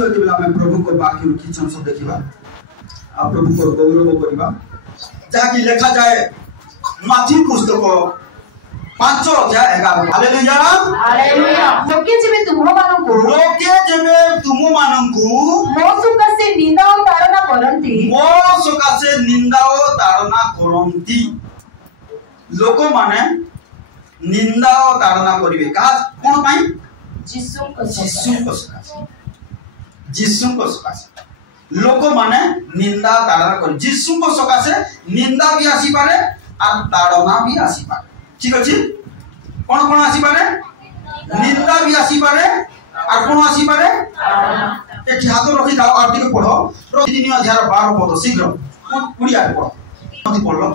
आसो केवल आम प्रभु को वाक्य किछ अंश देखिबा आ प्रभु को गौरव करबा जाकि लिखा जाए माथी पुस्तक 5 अध्याय 11 हालेलुया हालेलुया लोके जेबे तुम मानंकु मो सकासे निंदा और ताड़ना करंती लोक माने निंदा और ताड़ना करिवे का कोन पाई जीसु को सकासे लोक माने निंदा ताड़ना कर जीसु को सकासे निंदा भी आसी पारे और ताड़ना भी आसी पारे ठीक अछि कोन कोन आसी पारे निंदा भी आसी पारे और कोन आसी पारे एक हाथ रखी जाओ और टिके पढ़ो प्रतिदिन अध्याय 12 पद शीघ्र पुरिया पढ़ो नथि पढ़लो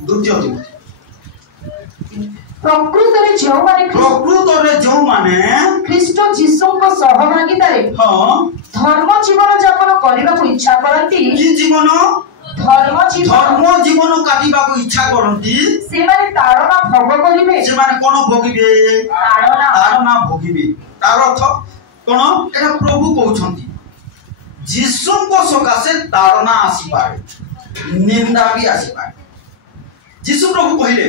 द्वितीय प्रकृत जो माने ख्रीष्ट जीसु को सहभागितारे हां धर्म जीवन यापन करबा को इच्छा करंती की जीवन धर्म जीवन काटिबा को इच्छा करंती से माने ताड़ना भोग करिवे से माने कोन भोगिबे ताड़ना भोगिबे तार अर्थ कोन एटा प्रभु कहउछंती जीसु को सकासे ताड़ना आसी पारे निंदा भी आसी पारे जीसु प्रभु कहिले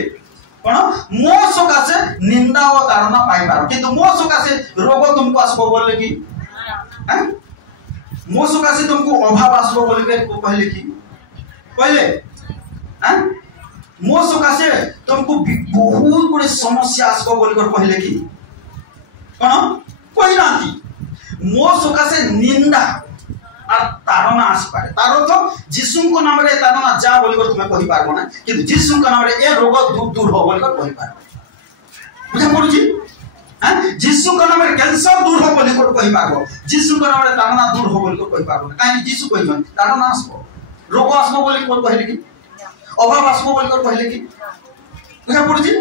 कोन मो सकासे निंदा और ताड़ना पाई पारो किंतु मो सकासे रोग तुमको आसबो बोले कि हैं मो सकासे तुमको अभाव आसबो बोले के कहले कि कहले हैं मो सकासे तुमको बहुत बड़े समस्या आसबो बोले कर कहले कि कोन कहिनांती मो सकासे निंदा और ताड़ना आसी पारे तार अर्थ जीसु को नाम रे ताड़ना जा बोली कर तुमे कहि पारबो ना किंतु जीसु को नाम रे ए रोग दूर हो बोली कर कहि पारबो बुझा पड़ुची हैं जीसु को नाम रे कैंसर दूर हो बोली कर कहि पारबो जीसु को नाम रे ताड़ना दूर हो बोली कर कहि पारबो ना काहे जीसु कहिबन ताड़ना आसबो रोग आसबो बोली कर कहले कि अभाव आसबो बोली कर कहले कि बुझा पड़ुची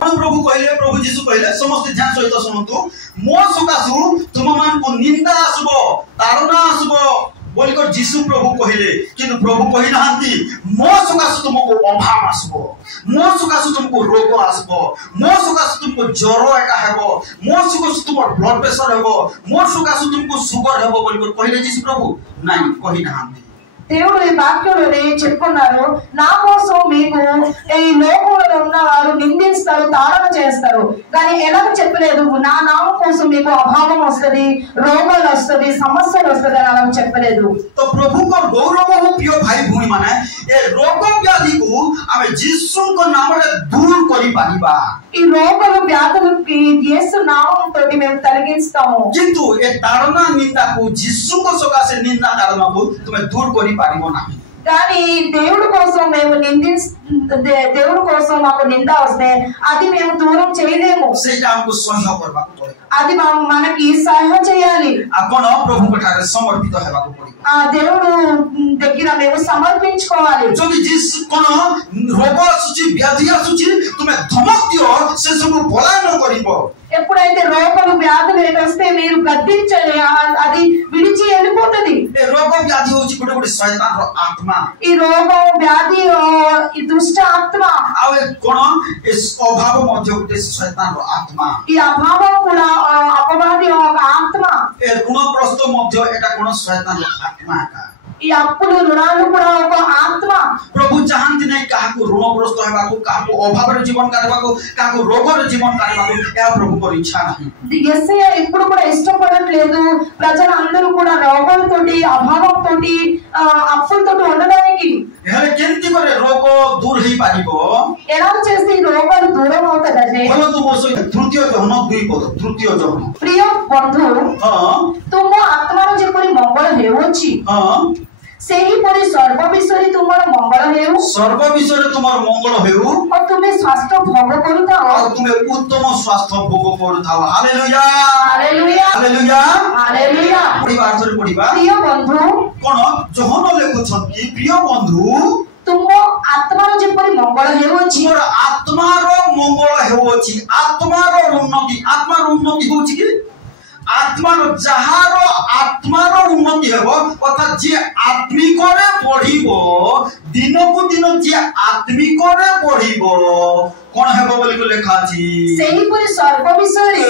प्रभु कहले प्रभु जीसु कहले समस्त ध्यान सहित सुनतु मो सकासु तुम मान को निंदा आसबो ताड़ना आसबो बोली कर जीसु प्रभु कहले किंतु प्रभु कहि नांती मो सकासु तुमको अभाव आसबो मो सकासु तुमको रोग आसबो मो सकासु तुमको ज्वर एका हेबो मो सकासु तुमको ब्लड प्रेशर हेबो मो सकासु तुमको शुगर हेबो बोली कर कहले जीसु प्रभु नहीं कहि नांती దేవుడు ఈ వాక్యంలోనే చెప్పుకున్నారు నా కోసం మీకు ఈ లోకంలో ఉన్న వారు నిందిస్తారు తాళన చేస్తారు కానీ ఎలా చెప్పలేదు నా నామం కోసం మీకు అభావం వస్తది రోగాలు వస్తది సమస్యలు వస్తది అని అలా చెప్పలేదు तो प्रभु को गौरव हो प्रिय भाई भूमि माने ए रोग व्याधि को आमे जीसु को नाम रे दूर करि पारिबा ఈ రోగాలు వ్యాధులు యేసు నామం తోటి మేము తొలగిస్తాము किंतु ए ताड़ना निंदा को जीसु को सकासे निंदा ताड़ना को तुमे दूर करि पारिबो ना కానీ దేవుడి కోసం మేము దేవుడి కోసం మాకు నింద వస్తే అది మేము దూరం చేయలేము सेटा हमको सहयोग करबा पड़े అది మనకి సహాయం చేయాలి आपण प्रभु को समर्पित हेबा को पड़े ఆ దేవుడు దగ్గర మేము సమర్పించుకోవాలి जदि जिस कोन रोग सूची व्याधि सूची तुमे धमक दियो से सब पलायन करिबो ఎప్పుడైతే రోగం వ్యాధులు వస్తే మీరు గద్దించండి అది విడిచి వెళ్ళిపోతది ए रोग व्याधि होची गोटे गोटे शैतान रो आत्मा ఈ రోగం వ్యాధి ఈ దుష్ట ఆత్మ आवे कोन इस अभाव मध्य गोटे शैतान रो आत्मा ఈ అభావం కూడా అపవాది ఒక ఆత్మ ए ऋणग्रस्त मध्य एटा कोन शैतान रो आत्मा का ఈ అప్పులు రుణాలు కూడా ఒక ఆత్మ प्रभु चाहंती नहीं काहाको ऋणग्रस्त हेबा को काहाको अभाव रे जीवन काटबा को काहाको रोग रे जीवन काटबा को या प्रभु को इच्छा नहीं యేసయ్య ఇప్పుడు కూడా ఇష్టపడట్లేదు ప్రజలందరూ కూడా రోగాలతోటి అభావంతోటి అప్పులతోటి ఉండడానికి हेले केंती करे रोग दूर ही पारिबो ఎలా చేస్తే ఈ రోగాలు దూరం అవుతదండి बोलो तो मोसो तृतीय जहन 2 पद तृतीय जहन ప్రియ బంధు हां ତୁମ ଆତ୍ମାର ଯେପରି ମଙ୍ଗଳ ହେଉଅଛି हां ସେହିପରି ସର୍ବ ବିଷୟରେ ତୁମର ମଙ୍ଗଳ ହେଉ सर्व विषय तुमार मंगल हेउ ଓ ତୁମେ ସ୍ୱାସ୍ଥ୍ୟ ଭୋଗ କରୁଥାଅ और तुम्हें उत्तम स्वास्थ्य भोग करथाओ hallelujah hallelujah hallelujah hallelujah पढ़िबा Athare पढ़िबा ପ୍ରିୟ ବନ୍ଧୁ कोन जहन लेखुछंती प्रिय बंधु ତୁମ ଆତ୍ମାର ଯେପରି ମଙ୍ଗଳ ହେଉଅଛି तुमर आत्मार मंगल हेउछि आत्मार उन्नति होछि कि आत्मार जहार आत्मार उन्नति हेबो अर्थात जे आत्मिक रे बढ़िबो दिन को दिन जे आत्मिक रे बढ़िबो कोन हेबो बोली को लेखा अछि सेही परि सर्व विषय रे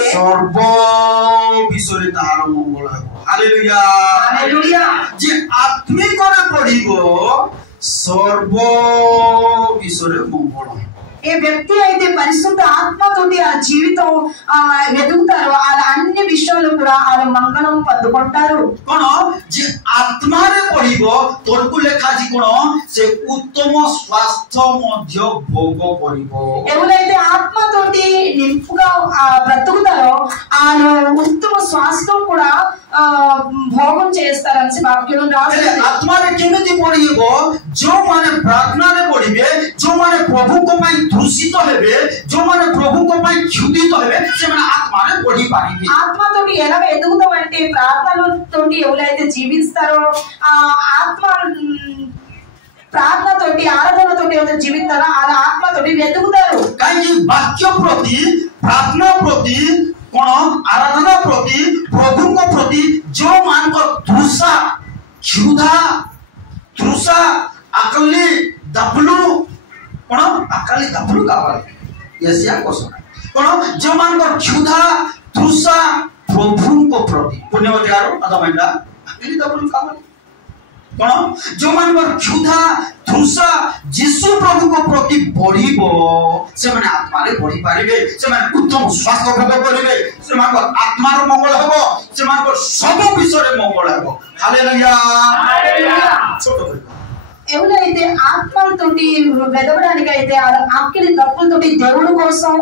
तार मंगल हेबो हालेलुया हालेलुया जे आत्मिक रे बढ़िबो सर्व विषय रे मंगल ఏ వ్యక్తి అయితే పరిశుద్ధ ఆత్మతోటి ఆ జీవితం వెతుకుతారో వాళ్ళ అన్ని విషయాలు కూడా వాళ్ళ మంగళం పొందుకుంటారు कोन जे आत्मा रे पढिबो तोरकु लेखा जी कोन से उत्तम स्वास्थ्य मध्य भोग करिबो ఎవరైతే ఆత్మతోటి నింపుగా బ్రతుకుతారో వాళ్ళు ఉత్తమ స్వాస్థ్యం కూడా భోగం చేస్తారని వాక్యంలో రాశారు आत्मा रे केमिति पढिबो जो माने प्रार्थना रे पढिबे जो माने प्रभु को पई दूषित हेबे जो माने प्रभु को पई क्षुधित हेबे से माने आत्मा रे पढि पारिबे ఆత్మతోటి ఎలా ఎదుగుతామంటే ప్రార్థనలతోటి ఎవరైతే జీవిస్తారో ఆ ఆత్మ ప్రార్థనతోటి ఆరాధనతోటి ఎవరైతే జీవిస్తారో ఆ ఆత్మతోటి ఎదుగుతారు काई वाक्य प्रति प्रार्थना प्रति कोन आराधना प्रति प्रभु को प्रति जो मान को तृषा क्षुधा तृषा अकली दबलू कोन अकली दबलू कावल यसिया कोसना कोन जो मान को क्षुधा तृषा प्रभु को प्रति पुण्यवतियारो अदमैला अकली दबलू कावल कोन जो मान को क्षुधा तृषा यीशु प्रभु को प्रति बढ़िबो से माने आत्मा रे बढ़ी पारिबे से माने उत्तम स्वास्थ्य भोग करिवे से मान को आत्मा रो मंगल हबो से मान को सब विषय रे मंगल हबो हालेलुया हालेलुया छोटो ఎవరైతే ఆత్మలతోటి వెదవడానికి అయితే ఆఖరి తప్పులతోటి దేవుడి కోసం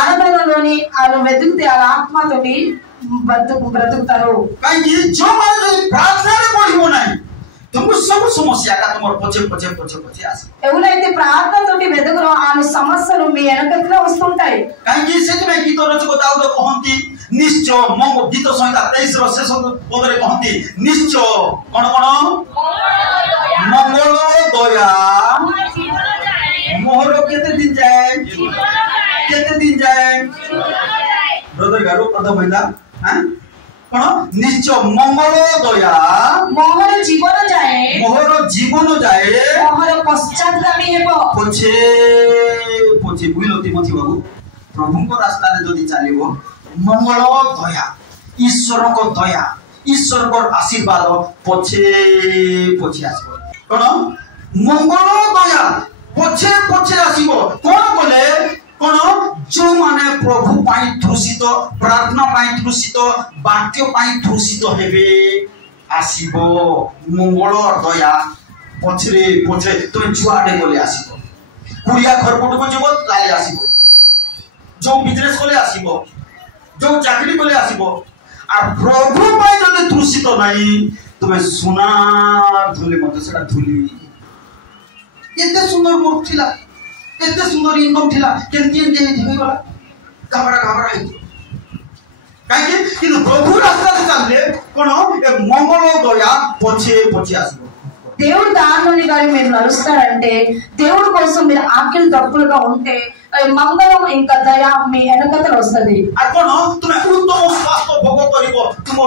ఆరాధనలోని వాళ్ళు వెతుకుతే వాళ్ళ ఆత్మతోటి బ్రతుకుతారు काई जो मान प्रार्थना रे बढ़िबो नाही तुमको सब समस्या का तुमर पछे पछे पछे पछे आसे ఎవరైతే ప్రార్థనతోటి వెదగరో ఆ సమస్యలు మీ వెనకట్లా వస్తుంటాయి काई सेति में गीत रच को दाऊद कहंती निश्चय मंग गीत संहिता 23 रो शेष पदरे कहंती निश्चय कोन कोन मंगल दया मोहर केते दिन जाए ब्रदर गारो प्रथम महिला हां कोन निश्चय मंगल दया मोहर जीवन जाए मोहर पश्चातगामी हेबो पछे पछे बुइलती मथि बाबू प्रभु को रास्ता रे जदी चलिबो मंगल दया ईश्वर को दया ईश्वर को आशीर्वाद पछे पछे आसीबो कोन मंगल दया पछे पछे आसीबो कोन बोले कोन जो माने प्रभु पाई तृषित प्रार्थना पाई तृषित वाक्य पाई तृषित हेबे आसीबो मंगल दया पछरे पछरे तुम जुआडे बोले आसीबो कुड़िया घर पटु को जीवो ताले आसीबो जो बिजनेस कोले आसीबो जो चाकरी कोले आसीबो आ प्रभु पाई जदि तृषित नाही तुमे सुना धुली मते सेटा धुली एते सुंदर मूर्ख थिला एते सुंदर इनकम थिला केंती एंती हे गला घबरा हे काहे कि प्रभु रास्ता से चलले कोन ए मंगल दया पछे पछे आसीबो దేవుడు దారిలోని గాని మీరు నడుస్తారంటే దేవుడి కోసం మీరు ఆకలి తప్పులుగా ఉంటే మంగళం ఇంకా దయ మీ వెనకతలు వస్తది అకోన तुमे उत्तम स्वास्थ्य भोग करिवो तुम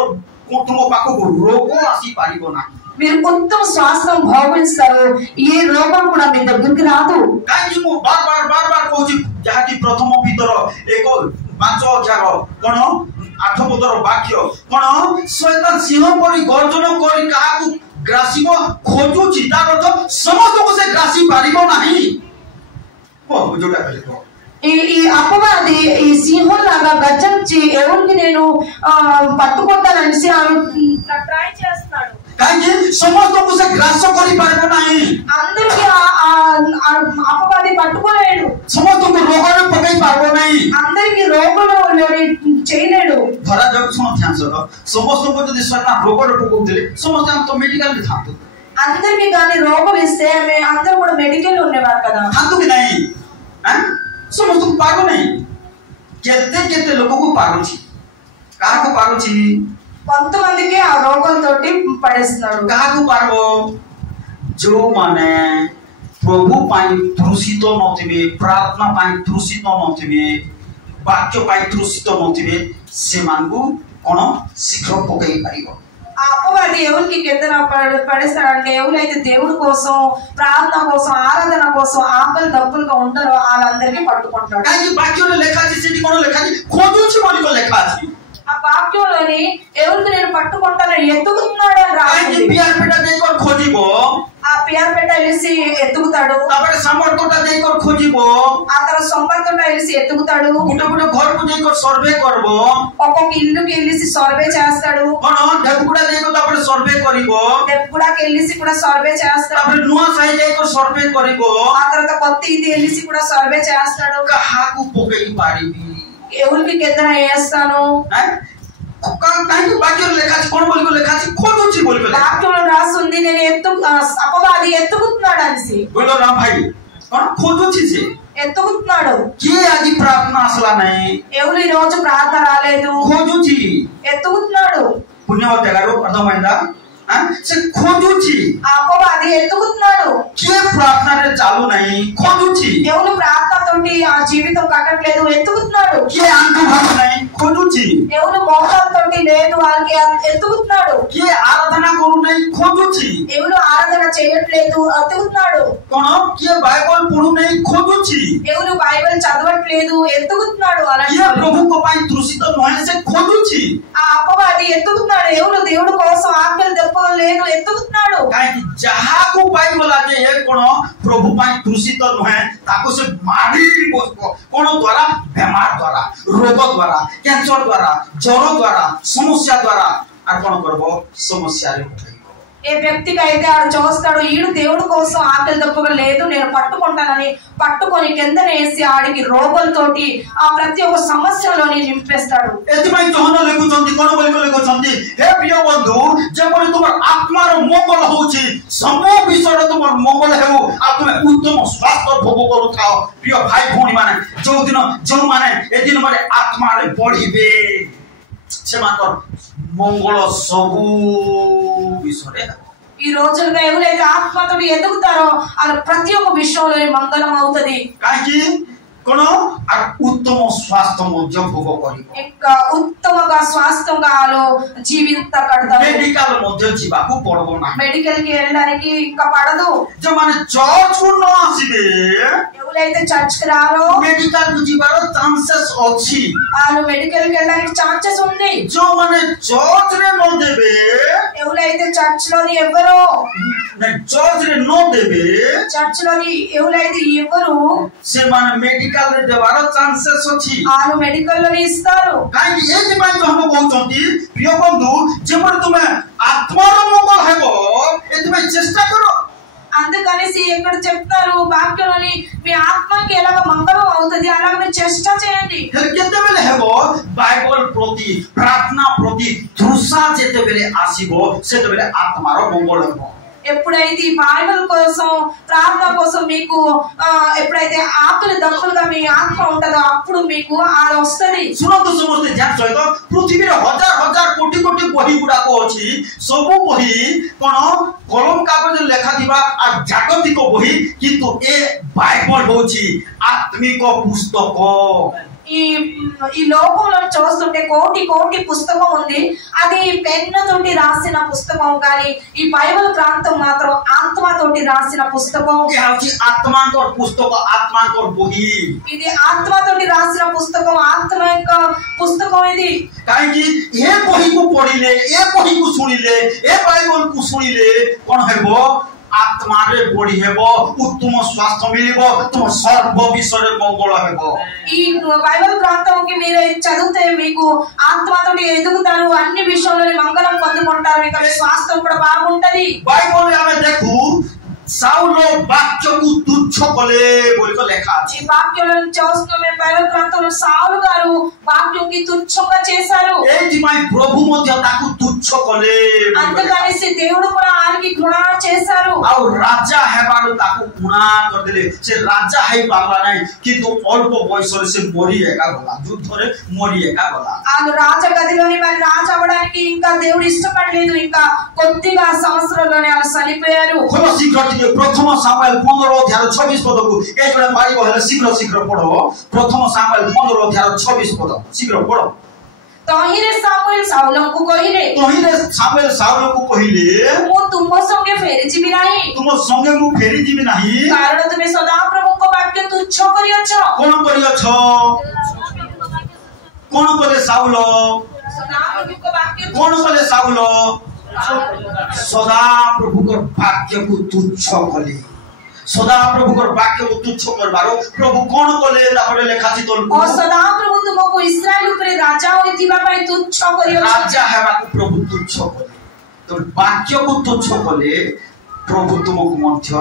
पाखो रोग आसी पारिबो ना మీరు ఉత్తమ స్వాస్థ్యం భోగిస్తారు ఏ రోగం కూడా మీ దగ్గరికి రాదు काहे मु बार बार कहूची जहा कि प्रथम पीतर एक 5 अध्याय कोन 8 पदर वाक्य कोन शैतान सिंह परि गर्जन करि काकू ग्रासीबो खोजुची तार अर्थ समस्त को से ग्रासी पारिबो नाही ओ जोटा कहले तो ఈ అపవాది ఈ సింహం లాగా గర్జించి ఎవరికి నేను పట్టుకుంటానని ట్రై చేస్తాడు काहे समस्त को से ग्रास करि पारिबो नाही అందరికి అపవాది పట్టుకోలేడు समस्त को रोग रे पकई पारिबो नाही అందరికి రోగులు చేయలేడు धरा जब सुन ध्यान से तो समस्त को जदि शैतान रोग रे पकउतले समस्त हम तो मेडिकल में थातो అందరికి గాని రోగులు ఇస్తే అందరూ కూడా మెడికల్ లో ఉండేవారు కదా थातो कि नहीं हैं समस्त को पागो नहीं केते लोगों को पागो छी काहा को पागो छी కొంతమందికి ఆ రోగంతోటి పడేస్తున్నాడు काहा को पागो जो माने प्रभु पाई तृषित नथिबे प्रार्थना पाई तृषित नथिबे वाक्य पाई तृषित नथिबे से मानगु कोन शीघ्र पकई पारिबो ఆ అపవాది ఎవరికి కిందన పడేస్తాడంటే ఎవరైతే దేవుడి కోసం ప్రార్థన కోసం ఆరాధన కోసం ఆకలి దప్పులుగా ఉంటారో వాళ్ళందరికీ పట్టుకుంటాడు. కానీ వాక్యంలో లెక్క చేసి కొన లెక్క ఖోజుచి మనకు లెక్క আছে ఆ వాక్యంలోని ఎవరికి నేను పట్టుకుంటానని ఎత్తుకుతున్నాడు అని రాసింది. పిఆర్ పేట దేకో ఖోజిబో ఆ పిఆర్ పేట ఎలిసి ఎత్తుకుతాడు. তারপরে সমর্থনটা দেকো খোঁজিবো ఆ తర్వాత సంపర్కంగా ఎలిసి ఎత్తుకుతాడు. గుట గుట ঘরకు দেకో సర్వే করবো ఒక్కొక్క ఇల్లుకి ఎలిసి సర్వే చేస్తాడు. কোন డెప్పుడా దేకో তারপরে సర్వే করিবো డెప్పుడాకి ఎలిసి కూడా సర్వే చేస్తాడు. তারপরে নুয়া সাই দেকো సర్వే করিবো ఆ తర్వాత కొత్త ఇది ఎలిసి కూడా సర్వే చేస్తాడు. কাহাকু পকই পারিবি ఎవరికి కిందన వేస్తాను వాక్యం లెక్క కొన బలికో లెక్క ఖోజుచి బలికో వాక్యంలో రాస్తుంది నేను అపవాది ఎత్తుకుతున్నాడు అనేసి బోలో రామ్ భాई কোন ఖోజుచి సే ఎత్తుకుతున్నాడు. కే అది ప్రార్థన అసలా నై ఎవరు ఈ రోజు ప్రార్థన రాలేదు ఖోజుచి ఎత్తుకుతున్నాడు. పుణ్యవతి గారు అర్థమైందా से खोजुची ఆ అపవాది ఎత్తుకుతున్నాడు. కే ప్రార్థన చాలు నై ఖోజుచి ఎవరు ప్రార్థనతోటి ఆ జీవితం కట్టట్లేదు ఎత్తుకుతున్నాడు. కే అంటు భాగ నై ఖోజుచి ఎవరు మోకాలతోటి లేదు వాళ్ళకి ఎత్తుకుతున్నాడు. కే ఆరాధన కరు నై ఖోజుచి ఎవరు ఆరాధన చేయట్లేదు ఎత్తుకుతున్నాడు. కోన కే బైబిల్ పढు నై ఖోజుచి ఎవరు బైబిల్ చదవట్లేదు ఎత్తుకుతున్నాడు. కే ప్రభు కో పై తృషిత నోయ్ సే ఖోజుచి ఆ అపవాది ఎత్తుకుతున్నాడు. ఎవరు దేవుడి కోసం ఆకలి దప్పులేదు ఎత్తుకుతున్నాడు. కాకి జహాకు బైబిల్ అగే ఏ కోన ప్రభు పై తృషిత నోయ్ తాకు సే మాడి బోస్కో కోన ద్వారా బెమార్ ద్వారా రోగ ద్వారా ক্যান্সার ద్వారా জ্বর ద్వారా సమస్య ద్వారా আর কোন করব సమస్య রে ఏ వ్యక్తికి అయితే ఆడు చూస్తాడు ఈడు దేవుడి కోసం ఆకలి దప్పుగా లేదు నేను పట్టుకుంటానని పట్టుకొని కిందనే వేసి ఆడికి రోగులతోటి ఆ ప్రతి ఒక్క సమస్యలోని నింపేస్తాడు. ఎతిమై జోహన లేకుచంది కోన బలికో లేకుచంది హే ప్రియ బంధు যেপরি তোমার আত্মার মঙ্গল হউছি সমো বিষয় তোমার মঙ্গল হেউ আর তুমি উত্তম স্বাস্থ্য ভোগ করুথাও প্রিয় ভাই ভଉଣୀ মানে ଯୋଉ ମାନେ এদিন মানে আত্মারে পড়িবে সেমানর মঙ্গল সবু বিষয়ে ఈ రోజులుగా ఎవరైతే ఆత్మతోటి ఎదుగుతారో వాళ్ళ ప్రతి ఒక్క విషయంలో మంగళం అవుతది. కాకి কোন আর উত্তম স্বাস্থ্য মধ্য ভোগ করিব ఇంకా ఉత్తమగా స్వాస్థ్యంగా వాళ్ళు జీవించగలుగుతారు. মেডিকেল মধ্য ଯିବାକୁ পড়ব না మెడికల్ కి వెళ్ళడానికి ఇంకా పడదు. যে মানে চর্চ కు ন আসিবে ఎవరైతే చర్చ్ కి రారో মেডিকেল కు ଯିବାର চান্সেস ଅଛି వాళ్ళు మెడికల్ కి వెళ్ళడానికి ఛాన్సెస్ ఉంది. যে মানে চর্চ রে ন দেবে ఎవరైతే చర్చ్ లోని ఎవరో চর্চ রে ন দেবে చర్చ్ లోని ఎవరైతే ఎవరు সে মানে মেডিকেল রে দেবার চান্সেস ଅଛି వాళ్ళు మెడికల్ లోని ఇస్తారు. কাই এই যে জন্ম কହୁଛନ୍ତି প্রিয় বন্ধু যেপরি তুমি আত্মার মঙ্গল হেব এতিমে চেষ্টা করো. అందుకనేసి ఇక్కడ చెప్తారు వాక్యంలోని మీ ఆత్మకి ఎలాగ మంగళం అవుతుంది అలాగ మీరు చేష్ట చేయండి. কেতেবেলে হেব বাইবেল প্রতি প্রার্থনা প্রতি তৃষা যেতেবেলে আসিব সেতেবেলে আত্মার মঙ্গল হেব. ఎప్పుడైతే ఈ బైబిల్ కోసం ప్రార్థన కోసం మీకు ఎప్పుడైతే ఆకలి దప్పులుగా మీ ఆత్మ ఉంటుందో అప్పుడు మీకు అది వస్తుంది. শুনନ୍ତୁ ସମସ୍ତେ ଧ୍ୟାନ ସହିତ ପୃଥିବୀରେ ହଜାର ହଜାର କୋଟି କୋଟି ବହି ଗୁଡାକ ଅଛି ସବୁ ବହି କଣ କଲମ କାଗଜରେ ଲେଖାଥିବା ଆଉ ଜାଗତିକ ବହି କିନ୍ତୁ ଏ ବାଇବଲ ହଉଛି ଆତ୍ମିକ ପୁସ୍ତକ. ఈ లోకంలో చూస్తుంటే కోటి కోటి పుస్తకం ఉంది అది పెన్నుతోటి రాసిన పుస్తకం కానీ ఈ బైబిల్ గ్రంథం మాత్రం ఆత్మతోటి రాసిన పుస్తకం. ఆత్మాంకర పుస్తక ఆత్మాంకర బహి ఇది ఆత్మతోటి రాసిన పుస్తకం ఆత్మ యొక్క పుస్తకం ఇది. କାହିଁକି ଏ ବହିକୁ ପଢିଲେ ଏ ବହିକୁ ଶୁଣିଲେ ଏ ବାଇବଲକୁ ଶୁଣିଲେ କଣ ହେବ ଆତ୍ମାରେ ବଢି ହେବ ଉତ୍ତମ ସ୍ୱାସ୍ଥ୍ୟ ମିଳିବ ତୁମ ସର୍ବ ବିଷୟରେ ମଙ୍ଗଳ ହେବ. ఈ బైబిల్ గ్రంథంకి మీరు చదివితే మీకు ఆత్మతోటి ఎదుగుతారు అన్ని విషయంలో మంగళం పొందుకుంటారు మీకు స్వాస్థ్యం కూడా బాగుంటది. ବାଇବଲରେ ଆମେ ଦେଖୁ ସାଉଲ ବାକ୍ୟକୁ ତୁଚ୍ଛ କଲେ ବୋଲି ଲେଖା ଅଛି. ఈ వాక్యాలను చూస్తున్నాం మేము బైబిల్ గ్రంథంలో సావులు గారు వాక్యంకి తుచ్చంగా చేశారు. ଏଇଥିପାଇଁ ପ୍ରଭୁ ମଧ୍ୟ ତାକୁ ତୁଚ୍ଛ କଲେ. అందుకనేసి దేవుడు కూడా ఆయనకి ଘୃణ చేశారు. ଆଉ ରାଜା ହେବାରୁ ତାକୁ ଘୃଣା କରିଦେଲେ. ସେ ରାଜା ହେଇପାରିଲା ନାହିଁ କିନ୍ତୁ ଅଳ୍ପ ବୟସରେ ସେ ମରି ଏକା ଗଲା ଯୁଦ୍ଧରେ ମରି ଏକା ଗଲା. ఆయన రాజగదిలోని మరి రాజు అవ్వడానికి ఇంకా దేవుడు ఇష్టపడలేదు ఇంకా కొద్దిగా సంవత్సరాల్లోనే ఆయన చనిపోయారు. ପ୍ରଥମ ସାମୁଏଲ 15:26 ପଦକୁ ଏ ଜଣେ ପାରିବ ହେଲେ ଶୀଘ୍ର ଶୀଘ୍ର ପଢ. ପ୍ରଥମ ସାମୁଏଲ 15:26 ପଦ ଶୀଘ୍ର ପଢ. तहिरे सामुएल साउल को कहिले तहिरे सामुएल साउल को कहिले मु तुम संगे फेरी जीवी नाही तुम संगे मु फेरी जीवी नाही कारण तुमे सदा प्रभु को वाक्य तुच्छ करियछ कोन करियछ कोन कले साउल सदा प्रभु को वाक्य कोन कले साउल सदा प्रभु को वाक्य को तुच्छ कले सदा प्रभु को वाक्य को तुच्छ करबारो प्रभु कोन कले तापर लेखा छी तोल और सदा प्रभु तुमको इस्राएल ऊपर राजा होइतिबा पई तुच्छ करियो राजा हेबा को प्रभु तुच्छ कले तो वाक्य को तुच्छ कले प्रभु तुमको मध्य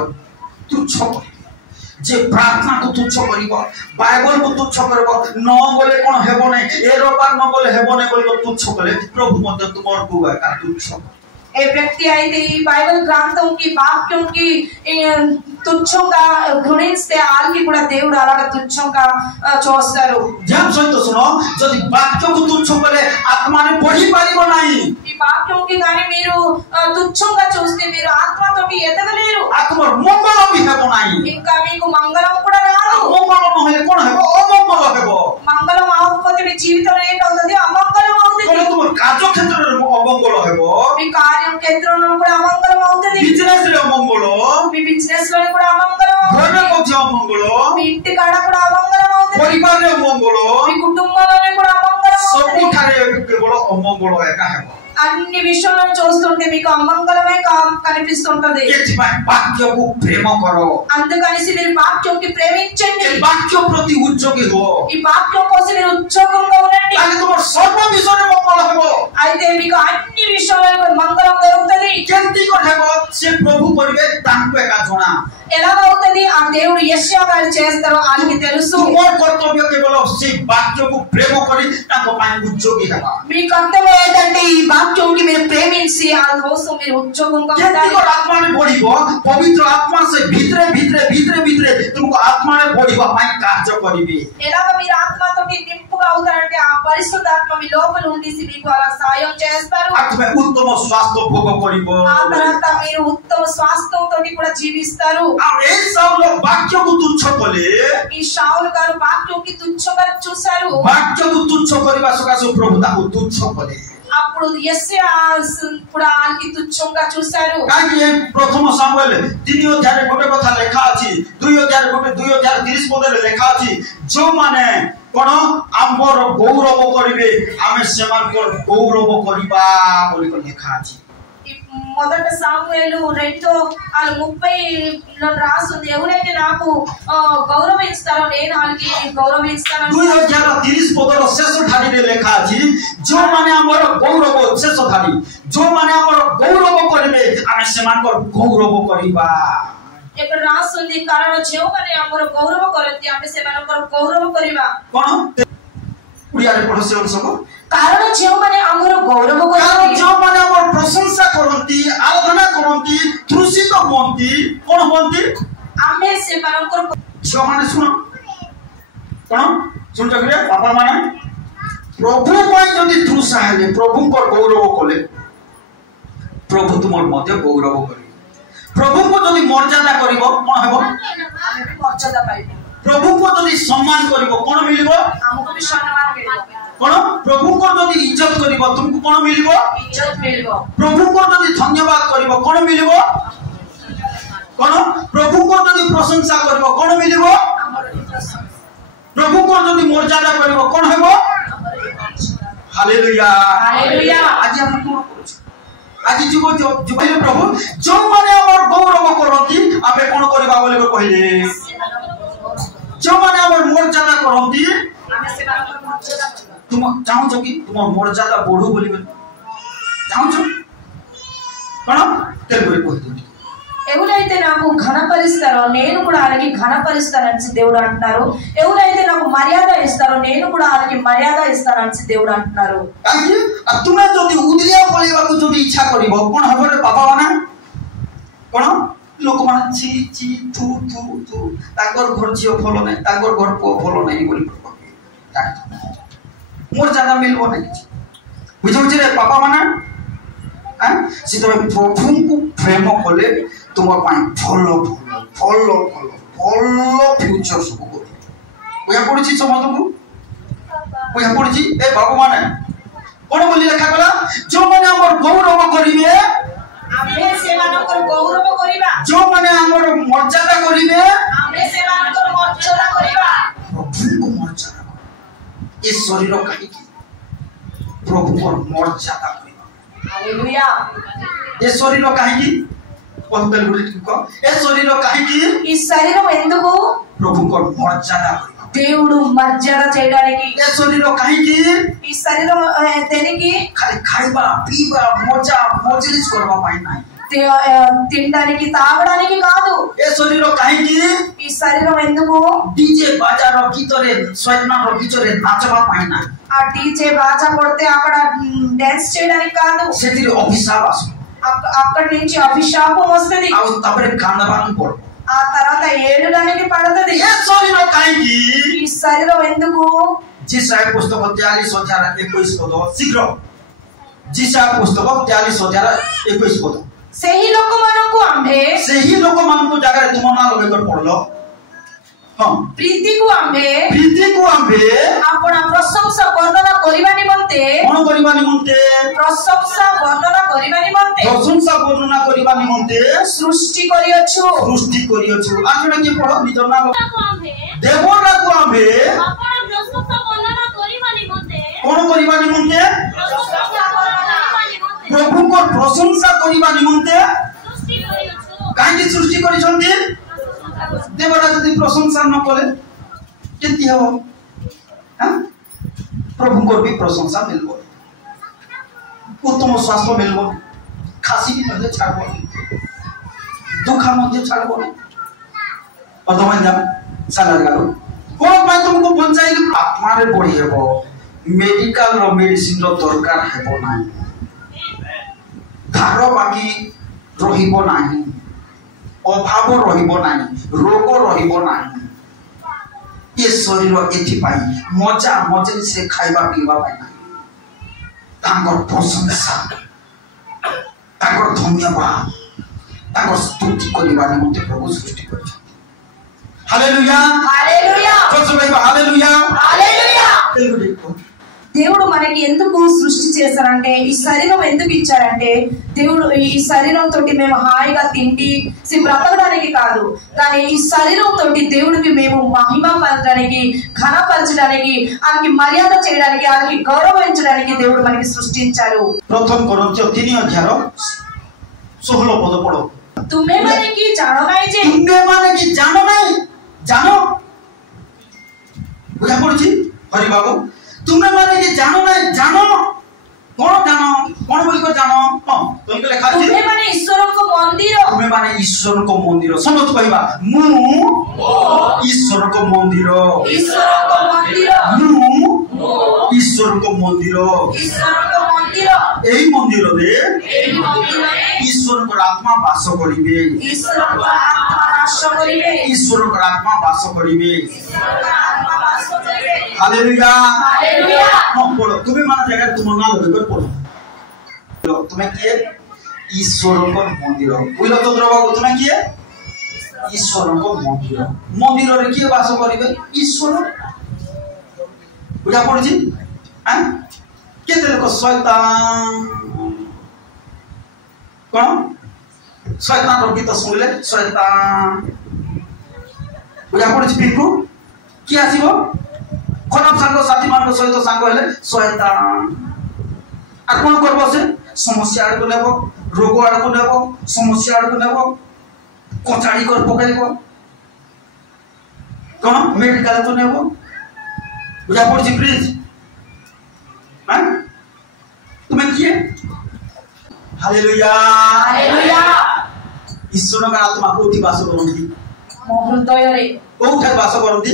तुच्छ करे जे प्रार्थना को तुच्छ करिवो बाइबल को तुच्छ करबो न बोले कोन हेबो नै ए रोबार न बोले हेबो नै बोलिबो तुच्छ कले प्रभु मध्य तुमर को का तुच्छ ए व्यक्ति आइते बाइबल ग्रंथों की वाक्यों की तुच्छों का घृणिస్తే ఆల్కి కూడా దేవుడు అలాగా తుచ్చంగా చూస్తారు ధ్యాన సహిత सुनो যদি వాక్యకు తుచ్చ కలే ఆత్మని బడి పారిబో नाही ఈ వాక్యంకి గాని మీరు తుచ్చంగా చూస్తే మీరు ఆత్మతోటి ఎదగలేరు ఆత్మ మంగళం హెబో नाही ఇంకా మీకు మంగళం కూడా రాదు మంగళం నహలే కోన్ హెబో అమంగళం హెబో మంగళం ఆవకపోతే మీ జీవితం ఏంటవుతుంది అమంగళం అవుతుంది కొన తుమ కార్య క్షేత్రరే అమంగళం హెబో మీ కార్యం క్షేత్రంలో కూడా అమంగళం అవుతుంది బిజినెస్ లో అమంగళం మీ బిజినెస్ లో కూడా అమంగళం ঘরে কোথাও অমঙ্গল మీ ఇంటి కాడ కూడా అమంగళం అవుతుంది পরিবারে অমঙ্গল మీ కుటుంబంలోనే కూడా అమంగళం అవుతుంది ସବୁଠାରେ କେବଳ ଅମଙ୍ଗଳ ଏକା ହେବ అన్ని విషయాలను చూస్తుంటే మీకు అమంగళమే కనిపిస్తుంటది ଏଥିପାଇଁ ବାକ୍ୟକୁ ପ୍ରେମ କର అందుకని మీరు వాక్యంకి ప్రేమించండి ଏ ବାକ୍ୟ ପ୍ରତି ଉଚ୍ଚୋଗୀ ହୁଅ ఈ వాక్యం కోసం మీరు ఉత్సాహంగా ఉండండి ତାହେଲେ ତୁମର ସର୍ବ ବିଷୟରେ ମଙ୍ଗଳ ହେବ అయితే మీకు అన్ని విషయాలలో మంగళం దొరుకుతుంది କେମିତି କ'ଣ ହେବ ସେ ପ୍ରଭୁ କରିବେ ତାଙ୍କୁ ଏକା ଜଣା ఎలాగవుతుంది ఆ దేవుడు యెషయా గారు చేస్తారో ఆయనకి తెలుసు ତୁମର କର୍ତ୍ତବ୍ୟ କେବଳ ସେ ବାକ୍ୟକୁ ପ୍ରେମ କରି ତାଙ୍କ ପାଇଁ ఉద్యోగୀ ହେବା మీ కర్తవ్యం ఏంటంటే ఈ వాక్యంకి మీరు ప్రేమించి ఆ కోసం మీరు ఉద్యోగంగా କେମିତି କ'ଣ ଆତ୍ମାରେ ବଢିବ ପବିତ୍ର ଆତ୍ମା ସେ ଭିତରେ ଭିତରେ ଭିତରେ ଭିତରେ ତୁମକୁ ଆତ୍ମାରେ ବଢିବା ପାଇଁ କାର୍ଯ୍ୟ କରିବେ ఎలాగ మీరు ఆత్మతోటి నింపుగా అవుతారంటే ఆ పరిశుద్ధ ఆత్మ మీ లోపల ఉండి మీకు అలా సహాయం చేస్తారు ଆତ୍ମା ଉତ୍ତମ ସ୍ୱାସ୍ଥ୍ୟ ଭୋଗ କରିବ ఆ తర్వాత మీరు ఉత్తమ స్వాస్థ్యంతో కూడా జీవిస్తారు ଆଉ ଏ ସାଉଲ ବାକ୍ୟକୁ ତୁଚ୍ଛ କଲେ ఈ షావులు గారు వాక్యంకి తుచ్చగా చూశారు ବାକ୍ୟକୁ ତୁଚ୍ଛ କରିବା ସକାଶେ ପ୍ରଭୁ ତାକୁ ତୁଚ୍ଛ କଲେ అప్పుడు యెషయా కూడా ఆయనకి తుచ్చంగా చూశారు କାହିଁକି ଏ ପ୍ରଥମ ସାମୁଏଲ 3 ଅଧ୍ୟାୟରେ ଗୋଟେ କଥା ଲେଖା ଅଛି 2 ଅଧ୍ୟାୟରେ ଗୋଟେ 2030 ପଦରେ ଲେଖା ଅଛି ଯୋଉମାନେ कोन आम्बर गौरव करिवे आमे सेमानकर गौरव करिबा बोली को लिखा अछि మొదట సాముయేలు 2:30 రాస్తుంది ఎవరైతే నాకు గౌరవిస్తారో నేను వాళ్ళకి గౌరవిస్తాను 2030 పదర శేష ధాడిରେ ଲେଖା ଅଛି जो माने हमर गौरव शेष धाडी जो माने हमर गौरव करिवे आमे सेमानकर गौरव करिबा ఇక్కడ రాస్తుంది కారణ ଯେଉଁମାନେ ଆମର ଗୌରବ କରନ୍ତି ଆମେ ସେମାନଙ୍କର ଗୌରବ କରିବା कोन उडियारे पढसे सब କାରଣ ଯେଉଁମାନେ ଆମର ଗୌରବ କରନ୍ତି ଯେଉଁମାନେ ଆମର ପ୍ରଶଂସା କରନ୍ତି ଆରାଧନା କରନ୍ତି ତୃଷିତ ହୁଅନ୍ତି କଣ ହୁଅନ୍ତି ଆମେ ସେମାନଙ୍କର ଝିଅମାନେ ଶୁଣ କଣ ଶୁଣଛ କି ବାପା ମାନେ ପ୍ରଭୁ ପାଇଁ ଯଦି ତୃଷା ହେଲେ ପ୍ରଭୁଙ୍କର ଗୌରବ କଲେ ପ୍ରଭୁ ତୁମର ମଧ୍ୟ ଗୌରବ କରିବେ ପ୍ରଭୁଙ୍କୁ ଯଦି ମର୍ଯ୍ୟାଦା କରିବ କଣ ହେବ ଆମେ ବି ମର୍ଯ୍ୟାଦା ପାଇବୁ ପ୍ରଭୁଙ୍କୁ ଯଦି ସମ୍ମାନ କରିବ କଣ ମିଳିବ ଆମକୁ ବି ସମ୍ମାନ ମିଳିବ कोन प्रभु को जदी इज्जत करिवो तुमको कोन मिलिवो इज्जत मिलिवो प्रभु को जदी धन्यवाद करिवो कोन मिलिवो कोन प्रभु को जदी प्रशंसा करिवो कोन मिलिवो प्रभु को जदी मर्यादा करिवो कोन हेबो हालेलुया हालेलुया आज हम कोन करू आज जीव जीवले प्रभु जो माने हमर गौरव करती आपे कोन करबा बोले को कहले जो माने हमर मर्यादा करती ଆମେ ସେମାନଙ୍କର ମର୍ଯ୍ୟାଦା କରିବା तुम चाहो कि तुम मर्यादा बढ़ू बोली चाहो कौन तेलुगु कह ఎవరైతే నాకు ఘనపరిస్తారో నేను కూడా వాళ్ళకి ఘనపరిస్తానని దేవుడు అంటున్నారు ఎవరైతే నాకు మర్యాద ఇస్తారో నేను కూడా వాళ్ళకి మర్యాద ఇస్తానని దేవుడు అంటున్నారు काहे तुमे जदी उदिया पळेबा को जदी इच्छा करिवो कोन हबरे बाबा माने कोन लोक माने ची ची थू थू थू ताकर घर जियो फलो नै ताकर घर पो फलो नै बोली मोर ज्यादा मिलबो नै बुझौ रे पापा माने हां से तो प्रभु को प्रेम कले तुम पाई फलो फलो फलो फलो फ्यूचर सब को ओया पड़छि समस्त को ओया पड़छि ए बाबू माने कौन बोली लेखा गला जो माने हमर गौरव करिवे आमे सेमानकर गौरव करिबा जो माने हमर मर्यादा करिवे आमे सेमानकर मर्यादा करिबा प्रभु को मर्यादा ए शरीर कहि प्रभु को मर्यादा करिबा हालेलुया ए शरीर कहि कहतल गुली को ए शरीर कहि ఈ శరీరం ఎందుకు प्रभु को मर्यादा करिबा దేవుడు మర్యాద చేయడానికి ए शरीर कहि ఈ శరీరం దేనికి खाली खाइबा पीबा मजा मजलिस करबा पाई नाही తినడానికి తాగడానికి కాదు ए शरीर कहि ఈ శరీరం ఎందుకు डीजे बाजा रो गीतरे स्वयना रो गीतरे नाचबा पाई नाही ఆ డీజే బాజా కొడితే అక్కడ డాన్స్ చేయడానికి కాదు सेतिर अभिशाप आस అక్కడి నుంచి అభిషాపం వస్తది आ तबरे कांदबान पड़ ఆ తర్వాత ఏడుడానికి పడతది ए शरीर कहि ఈ శరీరం ఎందుకు जिसाय पुस्तक 43021 पद शीघ्र जिसाय पुस्तक 43021 पद ସେହି ଲୋକମାନଙ୍କୁ ଆମ୍ଭେ ସେହି लोक मानको जागारे तुम ना लगे पड़लो हां ପ୍ରୀତିକୁ ଆମ୍ଭେ प्रीति को आंबे ଆପଣ ପ୍ରଶଂସା ବର୍ଣ୍ଣନା କରିବା ନିମନ୍ତେ कोन करिबा निमंते ପ୍ରଶଂସା ବର୍ଣ୍ଣନା କରିବା ନିମନ୍ତେ प्रशंसा वर्णना करिबा निमंते ସୃଷ୍ଟି କରିଅଛୁ सृष्टि करियछु आजने के पढ़ निज ना देवरा को आंबे ଆପଣ ପ୍ରଶଂସା ବର୍ଣ୍ଣନା କରିବା ନିମନ୍ତେ कोन करिबा निमंते ପ୍ରଶଂସା ବର୍ଣ୍ଣନା କରିବା ନିମନ୍ତେ प्रभु को प्रशंसा करिबा निमंते ସୃଷ୍ଟି କରିଅଛୁ काहे सृष्टि करिसंती देवरा यदि प्रशंसा न करे केति हो हां प्रभु को भी प्रशंसा मिलबो उत्तम स्वास्थ्य मिलबो खासी भी मध्य छाड़बो दुख मध्य छाड़बो अदमान जा साला गालो कोन पाई तुमको बंचाई कि आत्मा रे बढ़ी हेबो मेडिकल रो मेडिसिन रो दरकार हेबो नाही धार बाकी रहिबो नाही अभाव रहिबो नाही रोग रहिबो नाही ये शरीर एथि पाई मजा मजे से खाइबा पीबा पाई नाही तांगर प्रशंसा तांगर धन्यवाद तांगर स्तुति करिबा निमंते प्रभु सृष्टि करछ hallelujah hallelujah hallelujah hallelujah Telugu देखो దేవుడు మనకి ఎందుకు సృష్టి చేశారంటే ఈ శరీరం ఎందుకు ఇచ్చారంటే దేవుడు ఈ శరీరం తోటి మేము హాయిగా తిండి బ్రతకడానికి కాదు కానీ ఈ శరీరం తోటి దేవుడికి మేము మహిమ పరచడానికి ఘనపరచడానికి ఆయనకి మర్యాద చేయడానికి ఆయనకి గౌరవించడానికి దేవుడు మనకి సృష్టించారు प्रथम कोरिन्थियो 3 अध्याय 16 पद पढ़ो तुमे माने की जानो नाही जे तुमे माने की जानो नाही जानो बुझा पड़छि हरि बाबू तुमे माने की जानो नाही जानो कोन बोली को जानो हां तुम के लिखा अछि तुमे माने ईश्वर को मंदिर तुमे माने ईश्वर को मंदिर समझ कहबा मु ईश्वर को मंदिर ईश्वर को मंदिर मु ईश्वर को मंदिर ईश्वर को मंदिर एही मंदिर रे एही मंदिर रे ईश्वर को आत्मा वास करिवे ईश्वर को आत्मा वास करिवे ईश्वर को आत्मा वास करिवे ईश्वर को आत्मा वास करिवे हालेलुया हालेलुया हां पढ़ो तुम्हें माने जगह तुम ना लगे पढ़ो तुम्हें किए ईश्वर को मंदिर बुझलो तो बाबू तुम्हें किए ईश्वर को मंदिर मंदिर रे किए वास करिवे ईश्वर बुझा पड़छि हैं केते लोक शैतान कोन शैतान रो गीत सुनले शैतान बुझा पड़छि पिंकू कि आसीबो खराब संग साथी मान सहित संग हेले शैतान आ कोन करबो से समस्या आड़ को लेबो रोग आड़ को लेबो समस्या आड़ को लेबो कोचाड़ी कर पकाइबो कोन मेडिकल तो लेबो बुझा पड़छि प्लीज हैं तुम्हें किए हालेलुया हालेलुया ईश्वर का आत्मा कोठी वास करंती मो हृदय रे कोठे वास करंती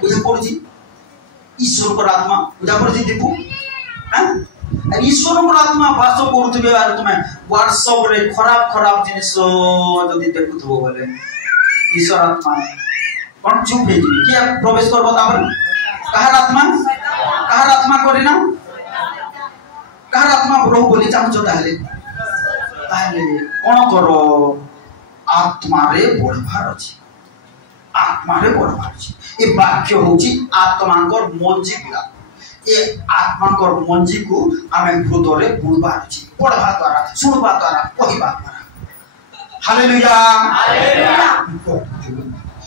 बुझा पड़छि ईश्वर को आत्मा बुझा पड़छि दीपू हैं ईश्वर को आत्मा वास करथबे आर तुमे व्हाट्सएप रे खराब जिनिस जदी देखुथबो बोले ईश्वर आत्मा कोन चुप हे जी किया प्रवेश करबो तापर कहार आत्मा करिना कहार आत्मा प्रभु बोली चाहछो ताहले कोन करो आत्मा रे बढ़वार अछि आत्मा रे बढ़वार अछि ए वाक्य होची आत्मांकर मंजी बिला ए आत्मा को मंजी को आमे हृदय बुड़बार अछि पढ़वा द्वारा सुनवा द्वारा कहवा द्वारा हालेलुया हालेलुया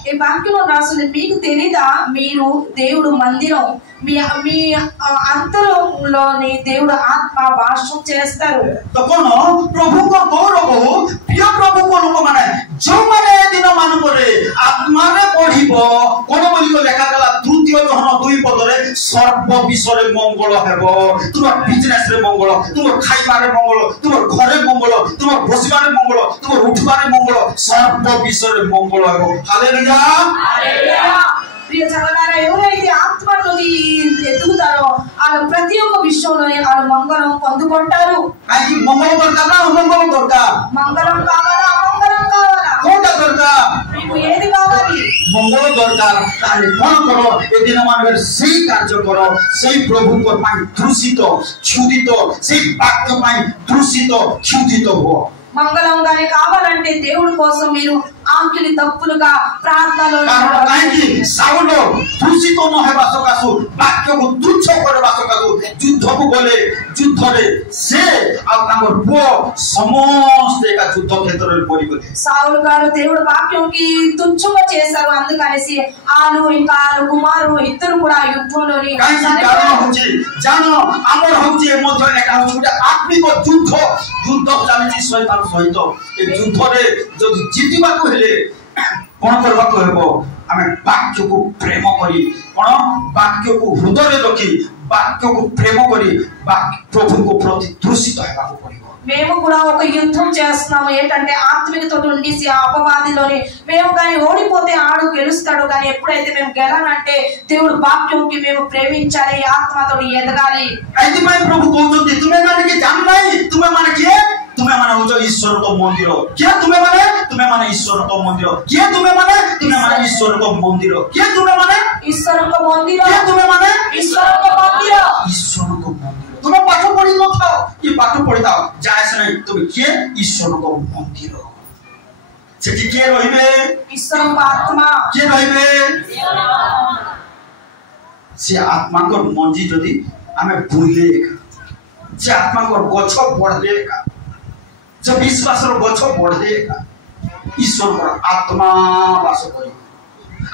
ఈ వాక్యంలో రాసింది మీకు తెలీదా మీరు దేవుడు మందిరం మీ మీ అంతరంలోని దేవుడు ఆత్మ వాసం చేస్తారు तो कोन प्रभु को गौरव प्रिय प्रभु को लोक माने जो माने दिन मान करे आत्मा रे पढिबो कोन बोली को लेखा गला तृतीय जहन दुई पदरे सर्व विषय रे मंगल हेबो तुमर बिजनेस रे मंगल तुमर खाइबा रे मंगल तुमर घरे मंगल तुमर बसिबा रे मंगल तुमर उठबा रे मंगल सर्व विषय रे मंगल हेबो हालेलुया हालेलुया ప్రియ జనాలారా ఎవరైతే ఆత్మలోకి ఎదుగుతారో వాళ్ళు ప్రతి ఒక్క విషయంలో వాళ్ళు మంగళం పొందుకుంటారు అది మంగళం దొరకాలా అమంగళం దొరకా మంగళం కావాలా అమంగళం కావాలా కోట దొరకా మీకు ఏది కావాలి मंगल दरकार ताले कोन करो ए दिन मानवर सही कार्य करो सही प्रभु को पाई दूषित क्षुधित सही वाक्य पाई दूषित क्षुधित हो మంగళం గాని కావాలంటే దేవుడి కోసం మీరు ఆంకిలి తప్పులుగా ప్రార్థనలో काहेकि साउल दूषित न हेबा सकासु वाक्य को तुच्छ करबा सकासु युद्ध को गले युद्ध रे से आ तांगर पुओ समस्त एका युद्ध क्षेत्र रे पड़ी गले సావులు గారు దేవుడి వాక్యంకి తుచ్చంగా చేశారు అందుకనేసి ఆలు ఇంకా ఆలు కుమారు ఇద్దరు కూడా యుద్ధంలోని कारण होची जानो हमर होची मध्य एका होची गोटे आत्मिक युद्ध युद्ध चालिछि शैतान सहित ए युद्ध रे जदि जीतिबा को हेले कोन करबा को हेबो आमे वाक्य को प्रेम करी कोन वाक्य को हृदय रे रखी वाक्य को प्रेम करी वाक्य प्रभु को प्रति दूषित हेबा को पड़िबो మేము కూడా ఒక యుద్ధం చేస్తున్నాము ఏంటంటే ఆత్మికతో ఉండేసి ఆ అపవాదిలోని మేము కానీ ఓడిపోతే ఆడు గెలుస్తాడు కానీ ఎప్పుడైతే మేము గెలనంటే దేవుడు వాక్యంకి మేము ప్రేమించాలి ఆత్మతో ఎదగాలి అయితే మై ప్రభు कहउछन्ति तुमे माने के जान नै तुमे माने के तुमे माने हो ईश्वर को मंदिर के तुमे माने ईश्वर को मंदिर के तुमे माने ईश्वर को मंदिर के तुमे माने ईश्वर को मंदिर के तुमे माने ईश्वर को मंदिर ईश्वर को मंदिर तुम पाठ पढ़ी न था ये पाठ पढ़ी था जायस नहीं तुम के ईश्वर को मंदिर सेठी के रहिबे ईश्वर को आत्मा के रहिबे से आत्मा को मंजी जदी हमें भूले से आत्मा को गछ बढ़ले का जो विश्वास रो गछ बढ़ले का ईश्वर को आत्मा वास करी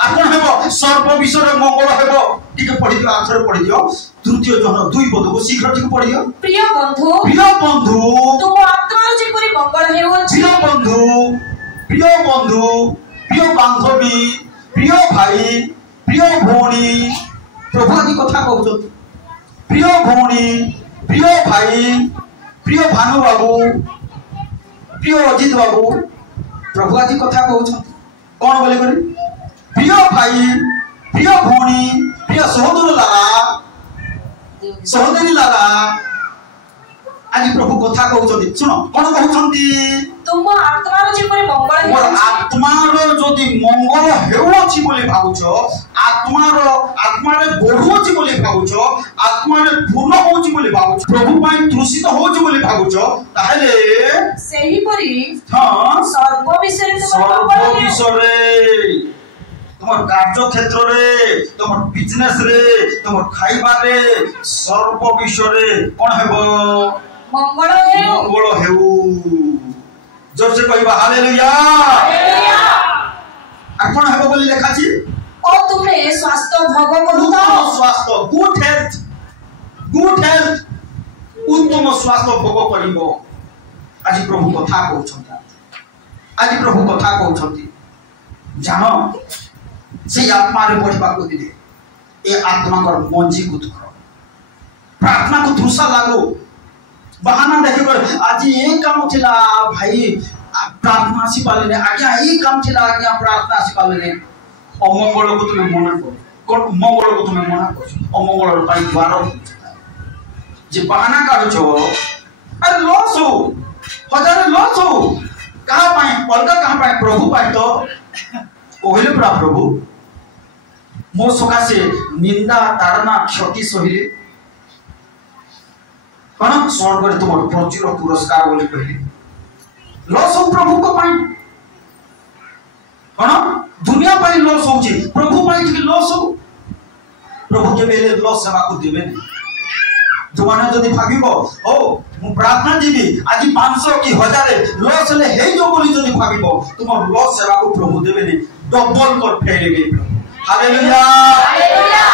आपण हेबो सर्व विषय मंगल हेबो ठीक पढ़ी दियो आथरे पढ़ी दियो तृतीय जहन दुई पद को शीघ्र ठीक पढ़ी दियो प्रिय बंधु तुम आत्मा जेपरि मंगल हेउछि प्रिय बंधु प्रिय बांधवी प्रिय भाई प्रिय भौणी प्रभु आदि कथा कहउछत प्रिय भौणी प्रिय भाई प्रिय भानु बाबू प्रिय अजित बाबू प्रभु आदि कथा कहउछत कोन बोले करी प्रिय भाई प्रिय भौणी प्रिय सहोदर लागा सहोदरी लागा आज प्रभु कथा कहउछन्ति सुनो कोन कहउछन्ति तुम आत्मा रो जेपरि मंगल मोर आत्मा रो जदि मंगल हेउछि बोली भाबुछो आत्मा रे बढ़ुछि बोली भाबुछो आत्मा रे पूर्ण होछि बोली भाबुछो प्रभु पाई तृषित होछि बोली भाबुछो ताहेले सेही परि हां सर्व विषय तुम कार्य क्षेत्र रे तुम बिजनेस रे तुम खाइबा रे सर्व विषय रे कोन हेबो मंगल हेउ जोर से कहबा हालेलुया हालेलुया आ कोन हेबो बोली लेखा छी ओ तुमे स्वास्थ्य भोग करूता स्वास्थ्य गुड हेल्थ उत्तम स्वास्थ्य भोग करिबो आज प्रभु कथा कहउछन्ति जानो से आत्मा रे बढ़िबा को दिले ए आत्मा कर मंजी को करो प्रार्थना को धुसा लागो बहाना देखे कर आज ये काम थिला भाई प्रार्थना सी पाले आज्ञा ये काम थिला आज्ञा प्रार्थना सी पाले अमंगल को तुम मना करो कोन मंगल को तुम मना करो अमंगल पाई द्वार जे बहाना काढो छो अरे लॉस हो हजार लॉस हो कहां पाई अलगा कहां पाई प्रभु पाई तो कहले प्रा प्रभु मो सकासे निंदा ताड़ना क्षति सहिले कोन स्वर्ग रे तुम प्रचुर पुरस्कार बोली कहले लॉस हो प्रभु को पाई कोन दुनिया पाई लॉस होची प्रभु पाई कि लॉस हो प्रभु के बेले लो सेवा को देबे नहीं जो माने जदी भाबिबो ओ मु प्रार्थना जीवी आज 500 की 1000 लॉस ले हे जो बोली जदी भाबिबो तुम लॉस सेवा को प्रभु देबे नहीं डबल कर फेरेबे हालेलुया हालेलुया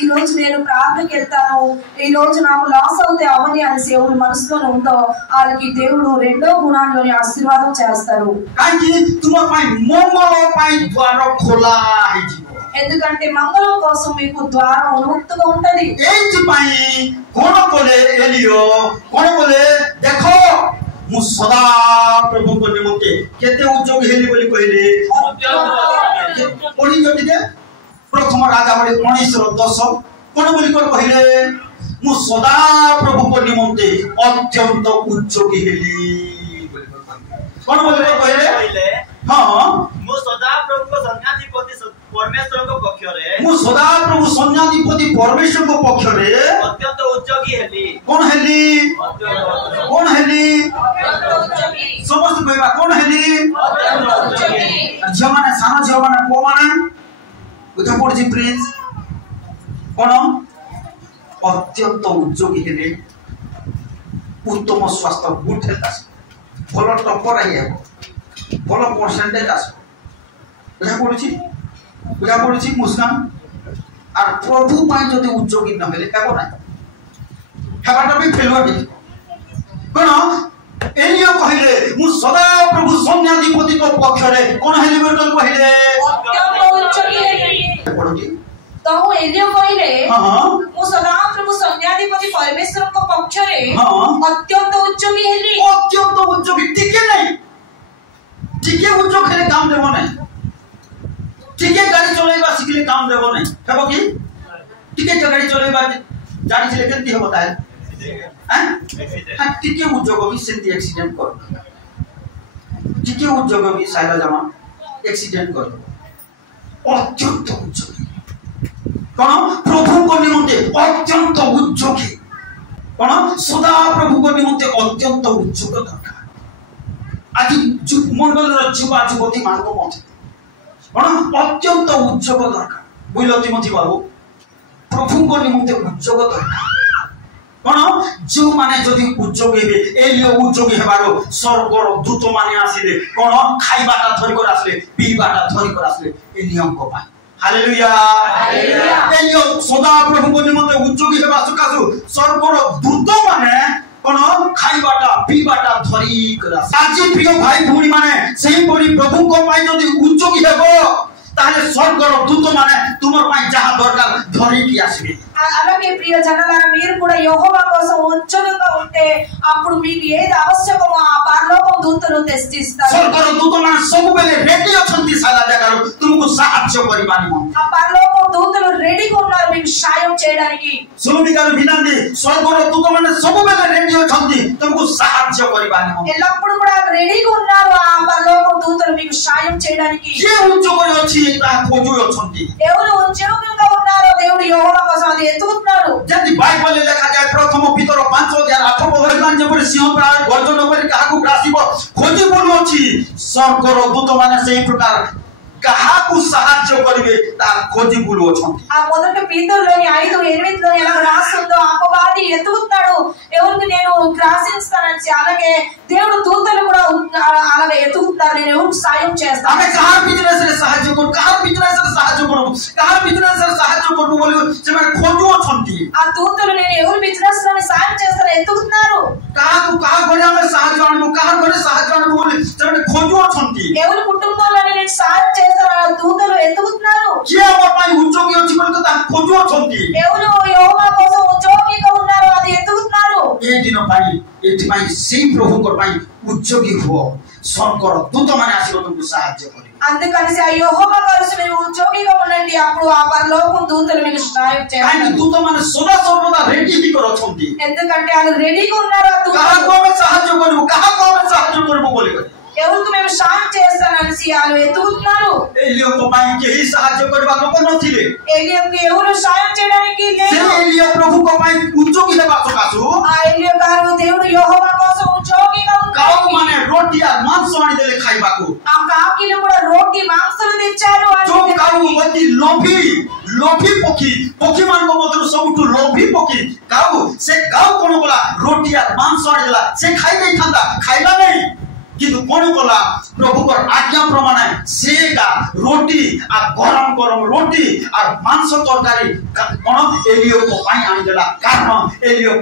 ఈ రోజు నేను ప్రార్థనకి వెళ్తాను ఈ రోజు నాకు లాస్ అవుతే అవని అని దేవుడు మనసులో ఉందో వాళ్ళకి దేవుడు రెండో గుణాల్లోని ఆశీర్వాదం చేస్తారు కాకి तुम పై మంగళ పై ద్వార ఖోలా హైజి ఎందుకంటే మంగళం కోసం మీకు ద్వారం ఉన్ముక్తంగా ఉంటది एज पई कोन बोले एलियो कोन बोले देखो मु सदा प्रभु को निमंते केते उद्योग हेली बोली कहले ओडी जो दिदे प्रथम राजा बड़े 19:10 कोन बोली को कहले मु सदा प्रभु को निमंते अत्यंत उद्योग हेली कोन बोली को कहले हां मु सदा प्रभु को संज्ञाधिपति परमेश्वर को पक्षरे मु सदा प्रभु संज्ञाधिपति परमेश्वर को पक्षरे अत्यंत उद्योगी हेली कोन हेली समस्त कहबा कोन हेली झियो माने सानो झियो माने को माने उठा पड़छि प्रिंस कोन अत्यंत उद्योगी हेले उत्तम स्वास्थ्य गुड हेल्थ भलो टपर आइए भलो परसेंटेज आस बुझा पड़छि मुस्कान आर प्रभु पाई जदि उद्योगी न हेले काको ना हेबाटा भी फेलुआ भी कोन एलियो कहिले मु सदा प्रभु संज्ञाधिपति को पक्षरे कोन हेली बोल कहिले अत्यंत उच्चकी हेली पड़ोगी तो एलियो कहिले हां मु सदा प्रभु संज्ञाधिपति परमेश्वर को पक्षरे हां अत्यंत उच्चकी हेली अत्यंत उद्योगी टिके नहीं टिके उद्योग हेले काम देबो नहीं टिके गाड़ी चलाइबा सिखले काम देबो नहीं हेबो की टिके गाड़ी चलाइबा जानि छिले केनती हेबो ताय हैं हां टिके उद्योग भी सेंती एक्सीडेंट कर टिके उद्योग भी साइला जमा एक्सीडेंट कर अत्यंत उद्योगी कोन प्रभु को निमंते अत्यंत उद्योगी कोन सदा प्रभु को निमंते अत्यंत उद्योग दरकार आज मंडल रो जुवा जुवती मान को मत कोन अत्यंत उद्योग दरकार बुझलो तिमथी बाबू प्रभु को निमंते उद्योग दरकार कोन जो माने जदी उद्योगी हेबे एलियो उद्योगी हेबारो स्वर्गर दूत माने आसीले कोन खाइबाटा धरि कर आसले पीबाटा धरि कर आसले एलियो को पाए हालेलुया हालेलुया एलियो सदा प्रभु को निमंते उद्योगी हेबा सुकासु स्वर्गर दूत माने कोन खाइबाटा पीबाटा धरि कर आस आज प्रिय भाई भूणी माने सेही परि प्रभु को पाए जदी उद्योगी हेबो ताले स्वर्गर दूत माने तुमर पाए जहा दरकार धरि की आसीबे అలాగే ప్రియ జనాలారా మీరు కూడా యెహోవా కోసం ఉద్యోగంగా ఉంటే అప్పుడు మీకు ఏది అవశ్యకమో ఆ పరలోక దూతలు తెచ్చిస్తారు स्वर्गर दूत माने सब बेले रेडी अछंती साला जगारो तुमको सहाय्य करिबानी मन ఆ పరలోక దూతలు రెడీగా ఉన్నారు మీకు సహాయం చేయడానికి सुमिगार बिनांदी स्वर्गर दूत माने सब बेले रेडी अछंती तुमको सहाय्य करिबानी मन ఎల్లప్పుడు కూడా రెడీగా ఉన్నారు ఆ పరలోక దూతలు మీకు సహాయం చేయడానికి जे उद्योग अछि ता खोजु अछंती ఎవరు ఉద్యోగంగా ఉన్నారో దేవుడు యెహోవా కోసం అది ఎత్తుకున్నాడు जदि बाइबल लेखा जाय प्रथम पितर 5:8 पद जेपरि सिंह प्राय गर्जन करि काहाकु ग्रासिबो खोजि बोलु अछि स्वर्गर दूत माने सेही प्रकार काहाकु सहाय्य करिवे ता खोजि बोलु अछंती ఆ మొదటి పీతరులోని 5:8లో ఎలా రాస్తుందో అపవాది ఎత్తుకుతాడు ఎవరికి నేను గ్రాసిస్తానని అలాగే దేవుడు దూతలు కూడా అలాగే ఎత్తుకుతారు నేను ఎవరికి సాయం చేస్తాను आमे कहार बिजनेस रे सहाय्य कर कहार बिजनेस रे सहाय्य करबो कहार बिजनेस रे सहाय्य करबो बोली सेमे खोजु अछंती ఆ దూతలు నేను ఎవరి బిజినెస్ లోని సాయం చేస్తాను ఎత్తుకుతున్నారు काहाकु कहा घरे आमे सहाय्य आनबो कहार घरे सहाय्य आनबो बोली सेमे खोजु अछंती ఎవరి కుటుంబంలోని నేను సాయం చేస్తాను ఆ దూతలు ఎత్తుకుతున్నారు जे हमर पाई उद्योगी अछि बोली ता खोजु अछंती ఎవరు యెహోవా కోసం ఉద్యోగిగా ఉన్నారో అది ఎత్తుకుతున్నారు ए दिन पाई एथि पाई सेही प्रभु को पाई उद्योगी हो स्वर्गर दूत माने आसीबो तुमको सहाय्य करि అందుకని ఆ యెహోవా కోసం మీరు ఉద్యోగిగా ఉండండి అప్పుడు ఆ పరలోకం దూతలు మీకు సహాయం काहे చేస్తారు दूत माने सदा सर्वदा रेडी ही कर अछंती ఎందుకంటే వాళ్ళు రెడీగా ఉన్నారు ఆ काहा దూతలు को हमें सहाय्य करबो काहा को हमें सहाय्य करबो बोली ఎవరికి మేము సాయం చేస్తానని వాళ్ళు ఎత్తుకుతున్నారు एलियो को पाई केही सहाय्य करबा लोक नथिले ఏలియాకి ఎవరు సాయం చేయడానికి से లేదు एलियो प्रभु को पाई उद्योगी हेबा सकासु ఆ ఏలియా గారు దేవుడు యెహోవా కోసం ఉద్యోగిగా गाँव ఉన్నారు माने रोड रोटी और मांस आनी देले खाइबा को ఆ కాకిలు కూడా రోటి మాంసాలు తెచ్చారు అని जो काऊ अति लोभी लोभी पक्षी पक्षी मान को मतलब सबुठु लोभी पक्षी काऊ से काऊ कोन बोला रोटी और मांस आनी देला से खाइ नहीं थांदा खाइला नहीं किंतु कोन बोला प्रभु को आज्ञा प्रमाण सेगा रोटी और गरम गरम रोटी और मांस तरकारी कोन एलियो को पाई आनी देला कारण एलियो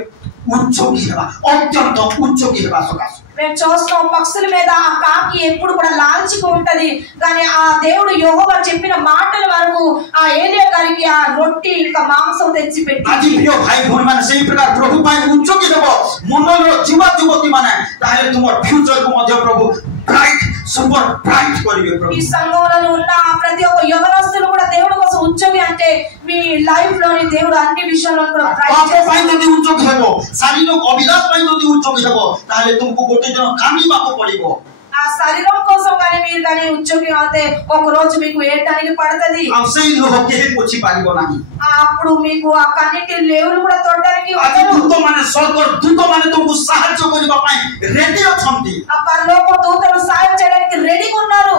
उच्चोगी हेबा अत्यंत उच्चोगी हेबा सकाश మేము చూస్తాం పక్షుల మీద ఆ కాకి ఎప్పుడు కూడా లాల్చిగా ఉంటది కానీ ఆ దేవుడు యెహోవా చెప్పిన మాటల వరకు ఆ ఏలియా గారికి ఆ రొట్టి ఇంకా మాంసం తెచ్చి పెట్టి आज प्रिय भाई भौणी माने सेही प्रकार प्रभु पाई उच्चोगी देबो मनोर युवा युवती माने ताले तुमर फ्यूचर को मध्य प्रभु ब्राइट सुपर ब्राइट करिवे प्रभु ఈ సంఘంలో ఉన్న ప్రతి ఒక్క యవనస్తులు కూడా దేవుడి కోసం ఉద్యోగి అంటే మీ లైఫ్ లోని దేవుడు అన్ని విషయాల్లో కూడా బ్రైట్ पाप पाई जदि उच्चोगी हेबो शारीरिक अभिलाष पाई जदि उच्चोगी हेबो ताले तुमको गोटे दिन कामिबाको पड़िबो ఆ శరీరం కోసం కానీ మీరు కానీ ఉద్యోగి అయితే ఒక రోజు మీకు ఏటానికి పడతది आ सेही लोह केहे पोछि पारिबो नाही అప్పుడు మీకు ఆ కన్నిటి లేవులు కూడా తొడడానికి आज दूत माने स्वर्गर दूत माने तुमको सहायता करिबा पाई रेडी अछंती ఆ పరలోక దూతలు సాయం చేయడానికి రెడీగా ఉన్నారు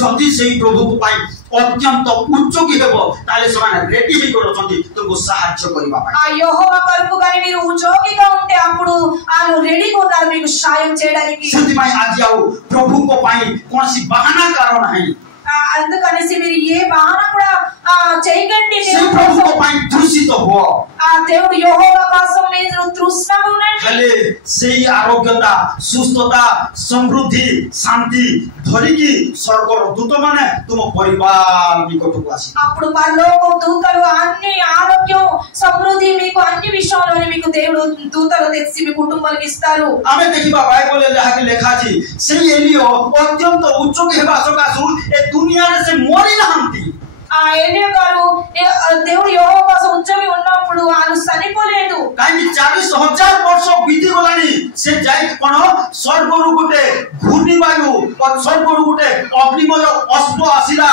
जदि सेही प्रभु को पाई अत्यंत उच्चोगी हेबो ताले समान रेडी ही करछंती तुमको सहायता करिबा पाई ఆ యెహోవా కొరకు కానీ మీరు ఉద్యోగిగా ఉంటే అప్పుడు వాళ్ళు రెడీగా ఉన్నారు మీకు సాయం చేయడానికి सेति माई आज आओ प्रभु को पाई कोनसी बहाना कारण है అందుకనేసి మీరు ఏ బహానా కూడా చేయకండి से प्रभु को पाई दूषित हो ఆ దేవుడు యెహోవా కోసం మీరు తృష్ణగా ఉండండి खाली सेही आरोग्यता सुस्थता समृद्धि शांति धरिकी स्वर्गर दूत माने तुम परिवार निकट को आसी అప్పుడు పరలోక దూతలు అన్ని ఆరోగ్యం సమృద్ధి మీకు అన్ని విషయాల్లో మీకు దేవుడు దూతలు తెచ్చి మీ కుటుంబానికి ఇస్తారు आमे देखिबा बाइबल जहा के लेखा छी सेही एलियो अत्यंत उच्च हेबा सकासु ए दुनिया रे से मरि नहंती ఆ ఏలియా గారు దేవుడు యెహోవా కోసం ఉద్యోగి ఉన్నప్పుడు వాళ్ళు చనిపోలేదు काई 40,000 वर्ष बीती गलानी से जाय कोन स्वर्गरु गुटे घूर्णी वायु और स्वर्गरु गुटे अग्निमय अस्त्र आसीला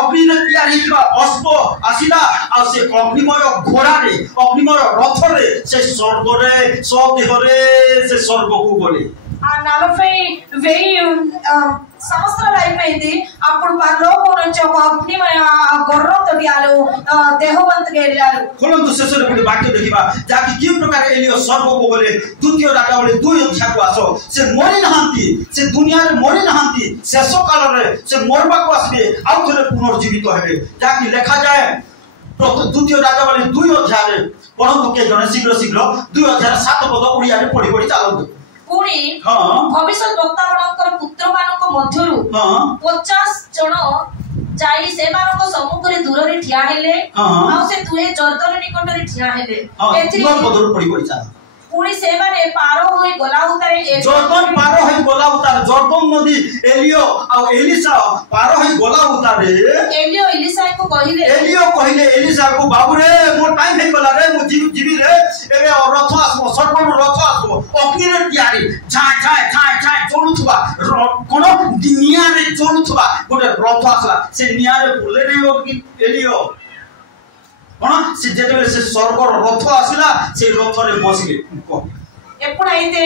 अग्नि रे तयारी किबा अस्त्र आसीला आ से अग्निमय घोड़ा रे अग्निमय रथ रे से स्वर्ग रे सब देह रे से स्वर्ग को गले ఆ 40,000 సంవత్సరాలు అయిపోయింది అప్పుడు పరలోకం నుంచి ఒక అగ్నిమయ గుర్రంతో వాళ్ళు దేహవంతుగా వెళ్ళారు खोलंतु शेषर गुटे वाक्य देखिबा जाकि कि प्रकार एलियो स्वर्ग को गले द्वितीय राजा बोले 2 अध्याय को आसो से मरि नहंती से दुनिया रे मरि नहंती शेष काल रे से मरबा को आसबे आउ थरे पुनर्जीवित हेबे जाकि लेखा जाए द्वितीय राजा बोले 2 अध्याय रे पढंतु के जने शीघ्र शीघ्र 2 अध्याय 7 पद उड़िया रे पढि पढि चालंतु ପୁଣି ଭବିଷ୍ୟତ ବକ୍ତାମାନଙ୍କର ପୁତ୍ରମାନଙ୍କ ମଧ୍ୟରୁ 50 ଜଣ ଯାଇ ସେମାନଙ୍କ ସମ୍ମୁଖରେ ଦୂରରେ ଠିଆ ହେଲେ ଆଉ ସେ ଦୁହେଁ ଜର୍ଦ୍ଦନ ନିକଟରେ ଠିଆ ହେଲେ ଏଥିରେ ପଦରୁ ପଢି ପଢି ଚାଲ ପୁଣି ସେମାନେ ପାର ହୋଇ ଗଲା ଉତାରେ ଜର୍ଦ୍ଦନ ପାର ହୋଇ ଗଲା ଉତାରେ ଜର୍ଦ୍ଦନ ନଦୀ ଏଲିଓ ଆଉ ଏଲିସା ପାର ହୋଇ ଗଲା ଉତାରେ ଏଲିଓ ଏଲିସାକୁ କହିଲେ ଏଲିସାକୁ ବାବୁ ରେ ମୋ ଟାଇମ ହେଇ ଗଲା ରେ ମୁଁ ଯିବି ରେ ଏବେ ରଥ ଆସିବ ସ୍ୱର୍ଗରୁ ରଥ ଆସିବ ଅଗ୍ନିରେ ତିଆରି ଝାଁ ଜଳୁଥିବା କୋଣ ନିଆଁରେ ଜଳୁଥିବା ଗୋଟେ ରଥ ଆସିଲା ସେ ନିଆଁରେ ବୁଲେଇବ ଏଲିଓ कोन से जेतेबे से स्वर्गर रथ आसीला से रथ रे बसिले ఎప్పుడైతే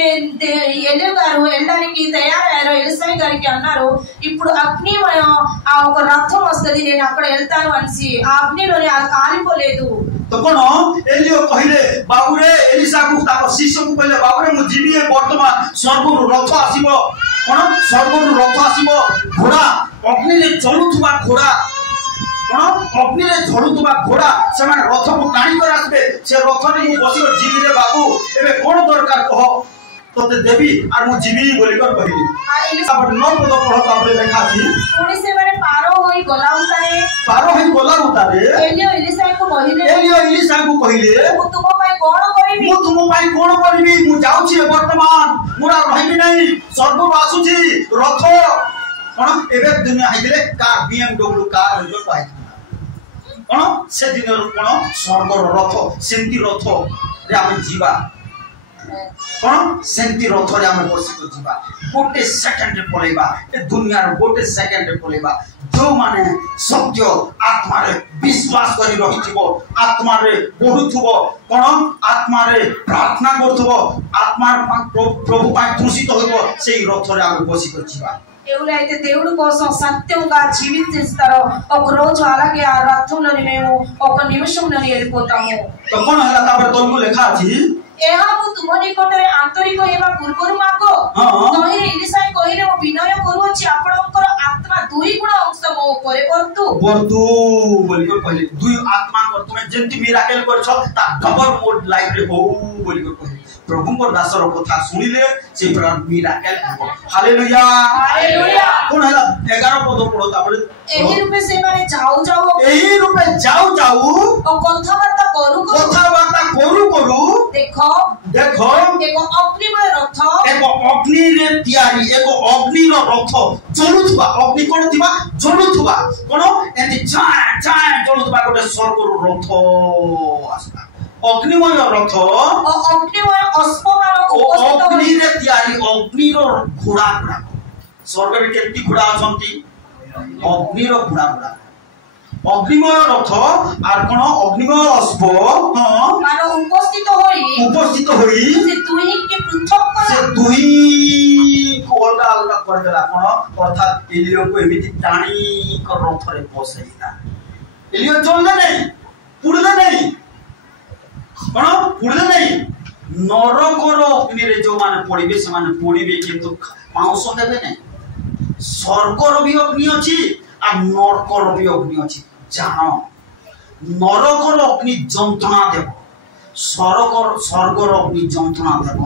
ఎలియా గారు వెళ్ళడానికి తయారయ్యారో ఎలిసా గారికి అన్నారు ఇప్పుడు అగ్నిమయం ఆ ఒక రథం వస్తది నేను అక్కడ వెళ్తాను అని ఆ అగ్నిలోనే అది కాలిపోలేదు तो कोन एलियो कहिले बाबू रे एलिसा को ताको शिष्य को कहले बाबू रे मु जीवी वर्तमान स्वर्गर रथ आसीबो कोन स्वर्गर रथ आसीबो घोड़ा अग्नि रे जलुथुबा घोड़ा कोन अग्नि रे जलुथुबा घोड़ा से माने रथ को टाणी कर आसबे से रथ रे मु बसियो जीवी रे बाबू एबे कोन दरकार कहो तोते देवी आर मु जीवी बोली कर कहिली अब नौ पद पढ़ ताबले लेखा छी पुणी से माने पारो होई गला उतारे एलियो एलिसा को कहिले मु तुम पाई कोन करबी मु जाउछी वर्तमान मुरा रहिबी नहीं स्वर्ग आसुची रथ कोन एबे दुनिया हाइले कार BMW कार जो पाई कोन से दिन कोन स्वर्ग रथ सेंती रथ रे आमे जीवा कौन सेंती रथरे आम बसिक जीवा गोटे सेकेंड पलैबा ए दुनिया गोटे सेकेंड पलैबा जो माने सत्य आत्मा रे विश्वास करी रहिथिबो आत्मा रे बढ़ुथबो कौन आत्मा रे प्रार्थना करथबो आत्मा प्रभु पाई तुषित होइबो सेई रथरे आम बसिक जीवा ఎవరైతే దేవుడి కోసం సత్యంగా జీవిస్తారో ఒక రోజు అలాగే ఆ రథంలోని మేము ఒక నిమిషంలోని వెళ్ళిపోతాము तो कौन हला तापर तोलको लेखा अछि ଏହାକୁ ତୁମ ନିକଟରେ ଆନ୍ତରିକ ହେବା ପୂର୍ବରୁ ମାଗ ତହିଁରେ ଇଲିସାଇ କହିଲେ ମୁଁ ବିନୟ କରୁଅଛି ଆପଣଙ୍କର ଆତ୍ମା ଦୁଇ ଗୁଣ ଅଂଶ ମୋ ଉପରେ ବର୍ତ୍ତୁ बोली कर कहले दुई आत्मा कर तुमे जेंति मिराकल करछ ता डबल मोड लाइफ रे हो बोली कर कहले प्रभु को दासर कथा सुनिले से प्रकार मिराकल हो हालेलुया हालेलुया कोन हला 11 पद पढो तापर एही रूपे से माने जाऊ जाऊ ओ कथाबार्ता करू देखो एक अग्निमय रथ एक अग्नि रे तयारी एक अग्नि रो रथ जलुथबा अग्नि कोन थिबा जलुथबा कोन एति चाय चाय जलुथबा गोटे स्वर्ग रो रथ आस्ता अग्निमय रथ ओ अग्निमय अश्वमान उपस्थित अग्नि रे तयारी अग्नि रो घोड़ा घोड़ा स्वर्ग रे केति घोड़ा अछंती अग्नि रो घोड़ा घोड़ा अग्निमय रथ आर कोन अग्निमय अश्व मानो उपस्थित होई से दुही के पृथक कर से दुही को अलगा अलगा कर देला कोन अर्थात एलियो को एमिति टाणी कर रथ रे बसैता एलियो चलले नहीं पुड़ले नहीं कोन पुड़ले नहीं नरकर अग्नि रे जो माने पड़िबे से माने पड़िबे किंतु पाउस हेबे नहीं स्वर्गर भी अग्नि अछि आ नरकर भी अग्नि अछि जानो नरकर अग्नि जंत्रणा देव स्वर्गर अग्नि जंत्रणा देव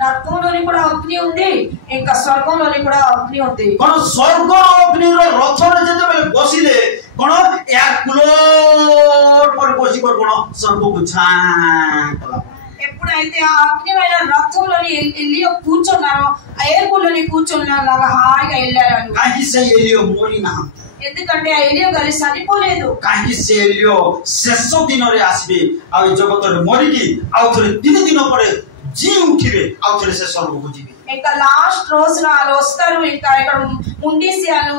నరకంలోని కూడా అగ్ని ఉంది ఇంకా స్వర్గంలోని కూడా అగ్ని ఉంది कोन स्वर्ग अग्नि रो रथ रे जते बेले बसिले कोन या क्लोर पर बसी कर कोन स्वर्ग को छाकला ఎప్పుడైతే ఆ అగ్నిమైన రథంలోని ఎలియో కూర్చున్నారో ఆ ఏర్పులోని కూర్చున్నలాగా హాయిగా వెళ్ళారు काहे से एलियो मोरी ना ఎందుకంటే ఆ ఎలియో గారి చనిపోలేదు काहे से एलियो शेष दिन रे आसीबे आ जगत रे मरी की आ थरे 3 दिन परे जी उठिबे आ थरे से स्वर्ग को जीवे ఇంకా లాస్ట్ రోజున వాళ్ళు వస్తారు ఇంకా ఇక్కడ ముండిసి వాళ్ళు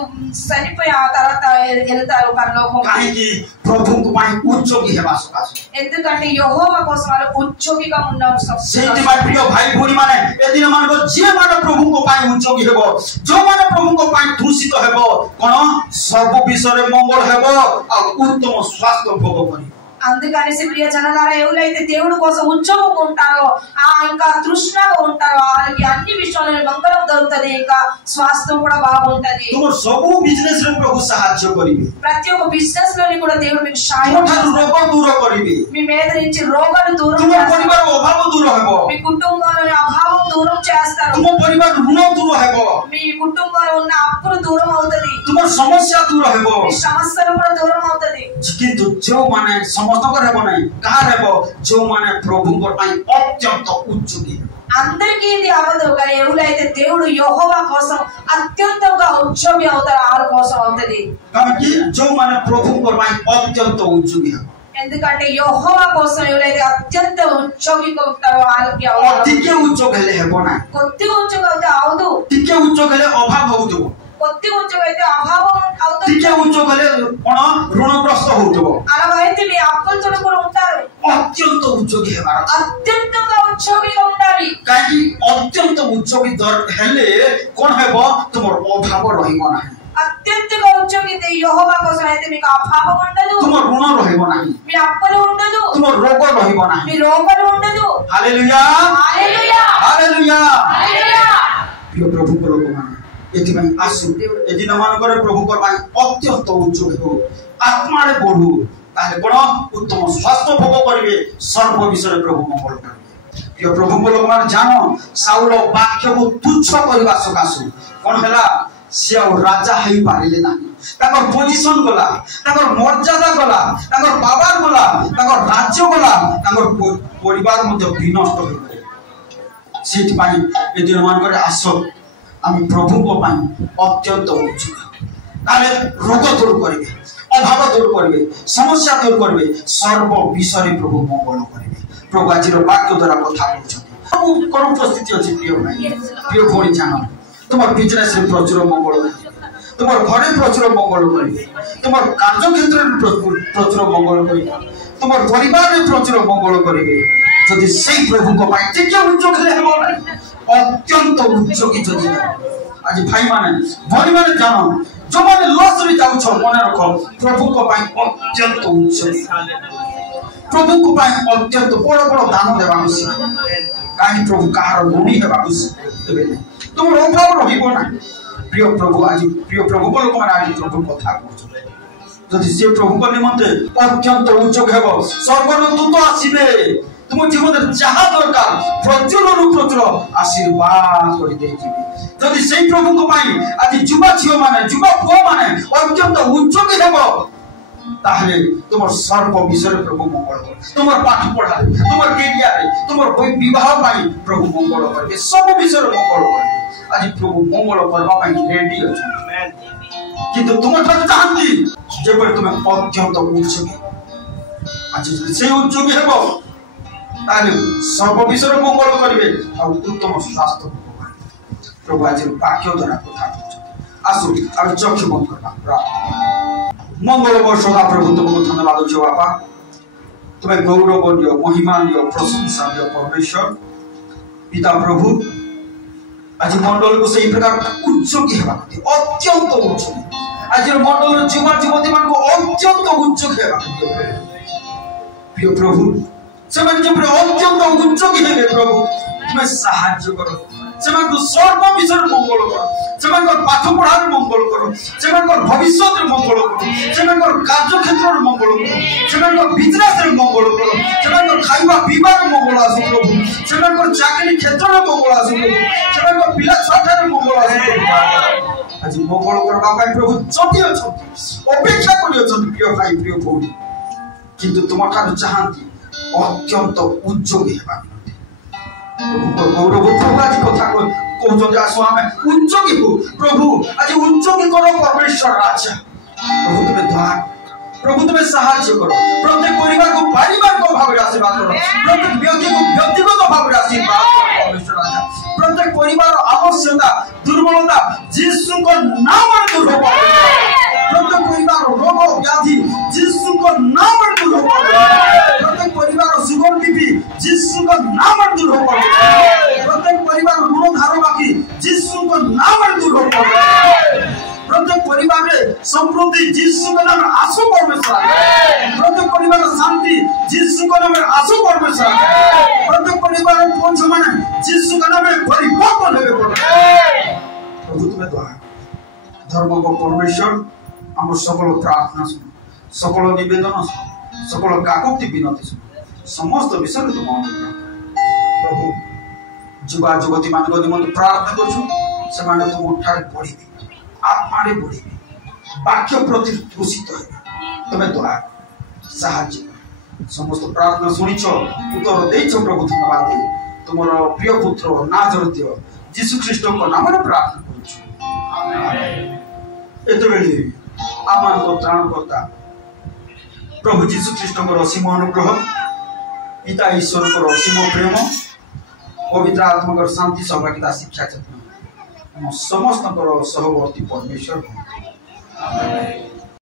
చనిపోయి ఆ తర్వాత వెళ్తారు పరలోకం काहे की प्रभु को पाई उच्चोगी हेबा सकास ఎందుకంటే యెహోవా కోసం వాళ్ళు ఉచ్చోగిగా ఉన్నారు सेति भाई प्रिय भाई भोरी माने ए दिन माने जे माने प्रभु को पाई उच्चोगी हेबो जो माने प्रभु को पाई दूषित हेबो कोन सर्व विषय रे मंगल हेबो आ उत्तम स्वास्थ्य भोग करी అందుకని ప్రియ జనాలారా ఎవరైతే దేవుడి కోసం ఉచ్చోగంగా ఉంటారో ఆ ఇంకా తృష్ణగా ఉంటారో వాళ్ళకి అన్ని విషయాలలో మంగళం దొరుకుతది ఇంకా స్వాస్థ్యం కూడా బాగుంటది तुम सब बिजनेस रे प्रभु सहायता करिवे ప్రతి ఒక్క బిజినెస్ లోని కూడా దేవుడు మీకు సహాయం तुम रोग दूर करिवे మీ మీద నుంచి రోగాలు దూరం तुम చేస్తారు परिवार अभाव दूर हेबो మీ కుటుంబంలోని అభావం దూరం చేస్తారు तुम परिवार ऋण दूर हेबो మీ కుటుంబంలో ఉన్న అప్పులు దూరం అవుతది तुम समस्या दूर हेबो మీ సమస్యలు కూడా దూరం అవుతది किंतु जो माने समस्त कर हेबो नहीं कहा हेबो जो माने प्रभु को पाई अत्यंत उच्च की అందరికీ ఇది అవదు కానీ ఎవరైతే దేవుడు యెహోవా కోసం అత్యంతంగా ఉచ్చోగి అవుతారో వాళ్ళ కోసం అవుతది కాబట్టి जो माने प्रभु को पाई अत्यंत उच्च की ఎందుకంటే యెహోవా కోసం ఎవరైతే అత్యంత ఉచ్చోగిగా ఉంటారో వాళ్ళకి अधिक उच्च गेले हेबो ना కొద్దిగా ఉచ్చోగి అవుతే అవదు अधिक उच्च गेले अभाव होउतो కొద్దిగా ఉచ్చోగి అయితే అభావం అవుతుంది अधिक उच्च गेले कोन ऋणग्रस्त होउतो అలాగైతే మీ అప్పులతో కూడా ఉంటారు अत्यंत उच्च की हेबार అత్యంతంగా ఉచ్చోగిగా ఉండాలి काई अत्यंत उच्च की दर हेले कोन हेबो तुमर अभाव रहिबो ना అత్యంతగా ఉచ్చోగితే యెహోవా కోసం అయితే మీకు అభావం ఉండదు तुमर ऋण रहिबो ना మీ అప్పులు ఉండదు तुमर रोग रहिबो ना మీ రోగాలు ఉండదు हालेलुया హల్లెలూయా हालेलुया హల్లెలూయా प्रिय प्रभु को लोक माने एति में आसु एति न मान करे प्रभु को पाई अत्यंत उच्च हो आत्मा रे बढ़ू ताले कोन उत्तम स्वास्थ्य भोग करिवे सर्व विषय प्रभु मंगल करिवे प्रिय प्रभु को लोक माने जानो साउल वाक्य को तुच्छ करबा सकासु कोन हला से राजा हई पारिले ना ताकर पोजीशन गला ताकर मर्यादा गला ताकर पावर गला ताकर राज्य गला ताकर परिवार मध्य विनष्ट हो गले सेति पाई ए दिन मान करे आसो आमी प्रभु को पाई अत्यंत उच्च ताले रोग दूर करिवे अभाव दूर करिवे समस्या दूर करिवे सर्व विषय प्रभु मंगल करिवे प्रभु आज वाक्य द्वारा कथा बोलछथि सब कौन उपस्थिति अच्छी प्रिय भाई प्रिय भौणी जान तुम बिजनेस प्रचुर मंगल तुम घरे प्रचुर मंगल करेंगे तुम कार्य क्षेत्र में प्रचुर मंगल करेंगे तुम परिवार में प्रचुर मंगल करेंगे जदि से प्रभु को टिके उद्योग अत्यंत उद्योगी जदि आज भाई माने भौणी माने जान जो मैंने लॉस रे जाऊ छ मने रखो प्रभु को अत्यंत उद्योगी प्रभु को अत्यंत बड़ बड़ दान देवा कहीं प्रभु कहार ऋणी हेबा तुम अभाव रहिबो ना प्रिय प्रभु आज प्रिय प्रभु को लोक माने आज प्रभु कथा कहछ जदि से प्रभु को निमंते अत्यंत उद्योग हेबो स्वर्गर दूत आसीबे तुम जीवन जहाँ दरकार प्रचुर आशीर्वाद कर जदि से प्रभु को आज युवा झील माने युवा पुओ माने अत्यंत उद्योगी हेबो ताहले तुम सर्व विषय प्रभु मंगल कर तुम पाठ पढ़ा तुम कैरियर तुम विवाह प्रभु मंगल करेंगे सब विषय मंगल करेंगे आज प्रभु मंगल करने रेडी अच्छा किंतु तुम चाहती जब तुम अत्यंत उद्योगी आज से उद्योगी हेबो ताहले सर्व विषय मंगल करेंगे और उत्तम स्वास्थ्य प्रभु आज वाक्य द्वारा कथा आसु आम चक्षु बंद करना मंगल सदा प्रभु तुमको धन्यवाद अच्छे बापा तुम्हें गौरव महिमा प्रशंसा परमेश्वर पिता प्रभु आज मंडल को सही प्रकार उद्योगी अत्यंत उद्योगी आज मंडल युवा युवती मान अत्यंत उद्योगी प्रिय प्रभु से अत्यंत उद्योगी हे प्रभु तुम्हें साहाय्य करो से सर्व विषय मंगल करो पाठ पढ़ार मंगल करो से भविष्य मंगल करो से कार्य क्षेत्र में मंगल करो से बिजनेस मंगल करो से खाइबा पीबार मंगल आसु प्रभु से चाकरी क्षेत्र में मंगल आसु प्रभु से पिला छात्र मंगल आसु प्रभु आज मंगल करबा प्रभु जति अछंती अपेक्षा करि अछंती प्रिय भाई प्रिय भौणी किंतु तुम ठार चाहती अत्यंत उद्योगी हेबा गौरव प्रभु आज कथा कहते आसो आम उद्योगी हो प्रभु आज उद्योगी करो परमेश्वर राजा प्रभु तुम्हें दया प्रभु तुम्हें साहाय्य करो प्रत्येक परिवार को पारिवारिक भाव में आशीर्वाद करो प्रत्येक व्यक्ति को व्यक्तिगत भाव में आशीर्वाद करो परमेश्वर राजा प्रत्येक परिवार आवश्यकता दुर्बलता यीशु को नाम में दूर हो प्रत्येक परिवार रोग व्याधि यीशु को नाम में दूर हो प्रत्येक परिवार सुगर बीपी यीशु का नाम में दूर हो प्रत्येक परिवार ऋण धार बाकी यीशु को नाम में दूर हो प्रत्येक परिवार में समृद्धि यीशु का नाम आसु परमेश्वर प्रत्येक परिवार शांति यीशु का नाम आसु परमेश्वर प्रत्येक परिवार पुरुष माने यीशु का नाम परिवर्तन हेबे प्रभु तुम्हें दया धर्म को परमेश्वर हम सकल प्रार्थना सुन सकल निवेदन सुन सकल काकुति विनती सुन समस्त विषय तुम प्रभु युवा युवती मान निमंत प्रार्थना कर तुम ठारे बढ़े आत्मा बढ़े वाक्य प्रति पोषित है तुम्हें दया साहाय्य समस्त प्रार्थना शुणिच उत्तर देच प्रभु धन्यवाद तुम प्रिय पुत्र नाजरत यीशु ख्रीष्ट नाम प्रार्थना करें आम त्राणकर्ता प्रभु यीशु ख्रीष्ट असीम अनुग्रह पिता ईश्वर को असीम प्रेम पवित्र आत्मा शांति सहभागिता शिक्षा क्षेत्र समस्त सहवर्ती परमेश्वर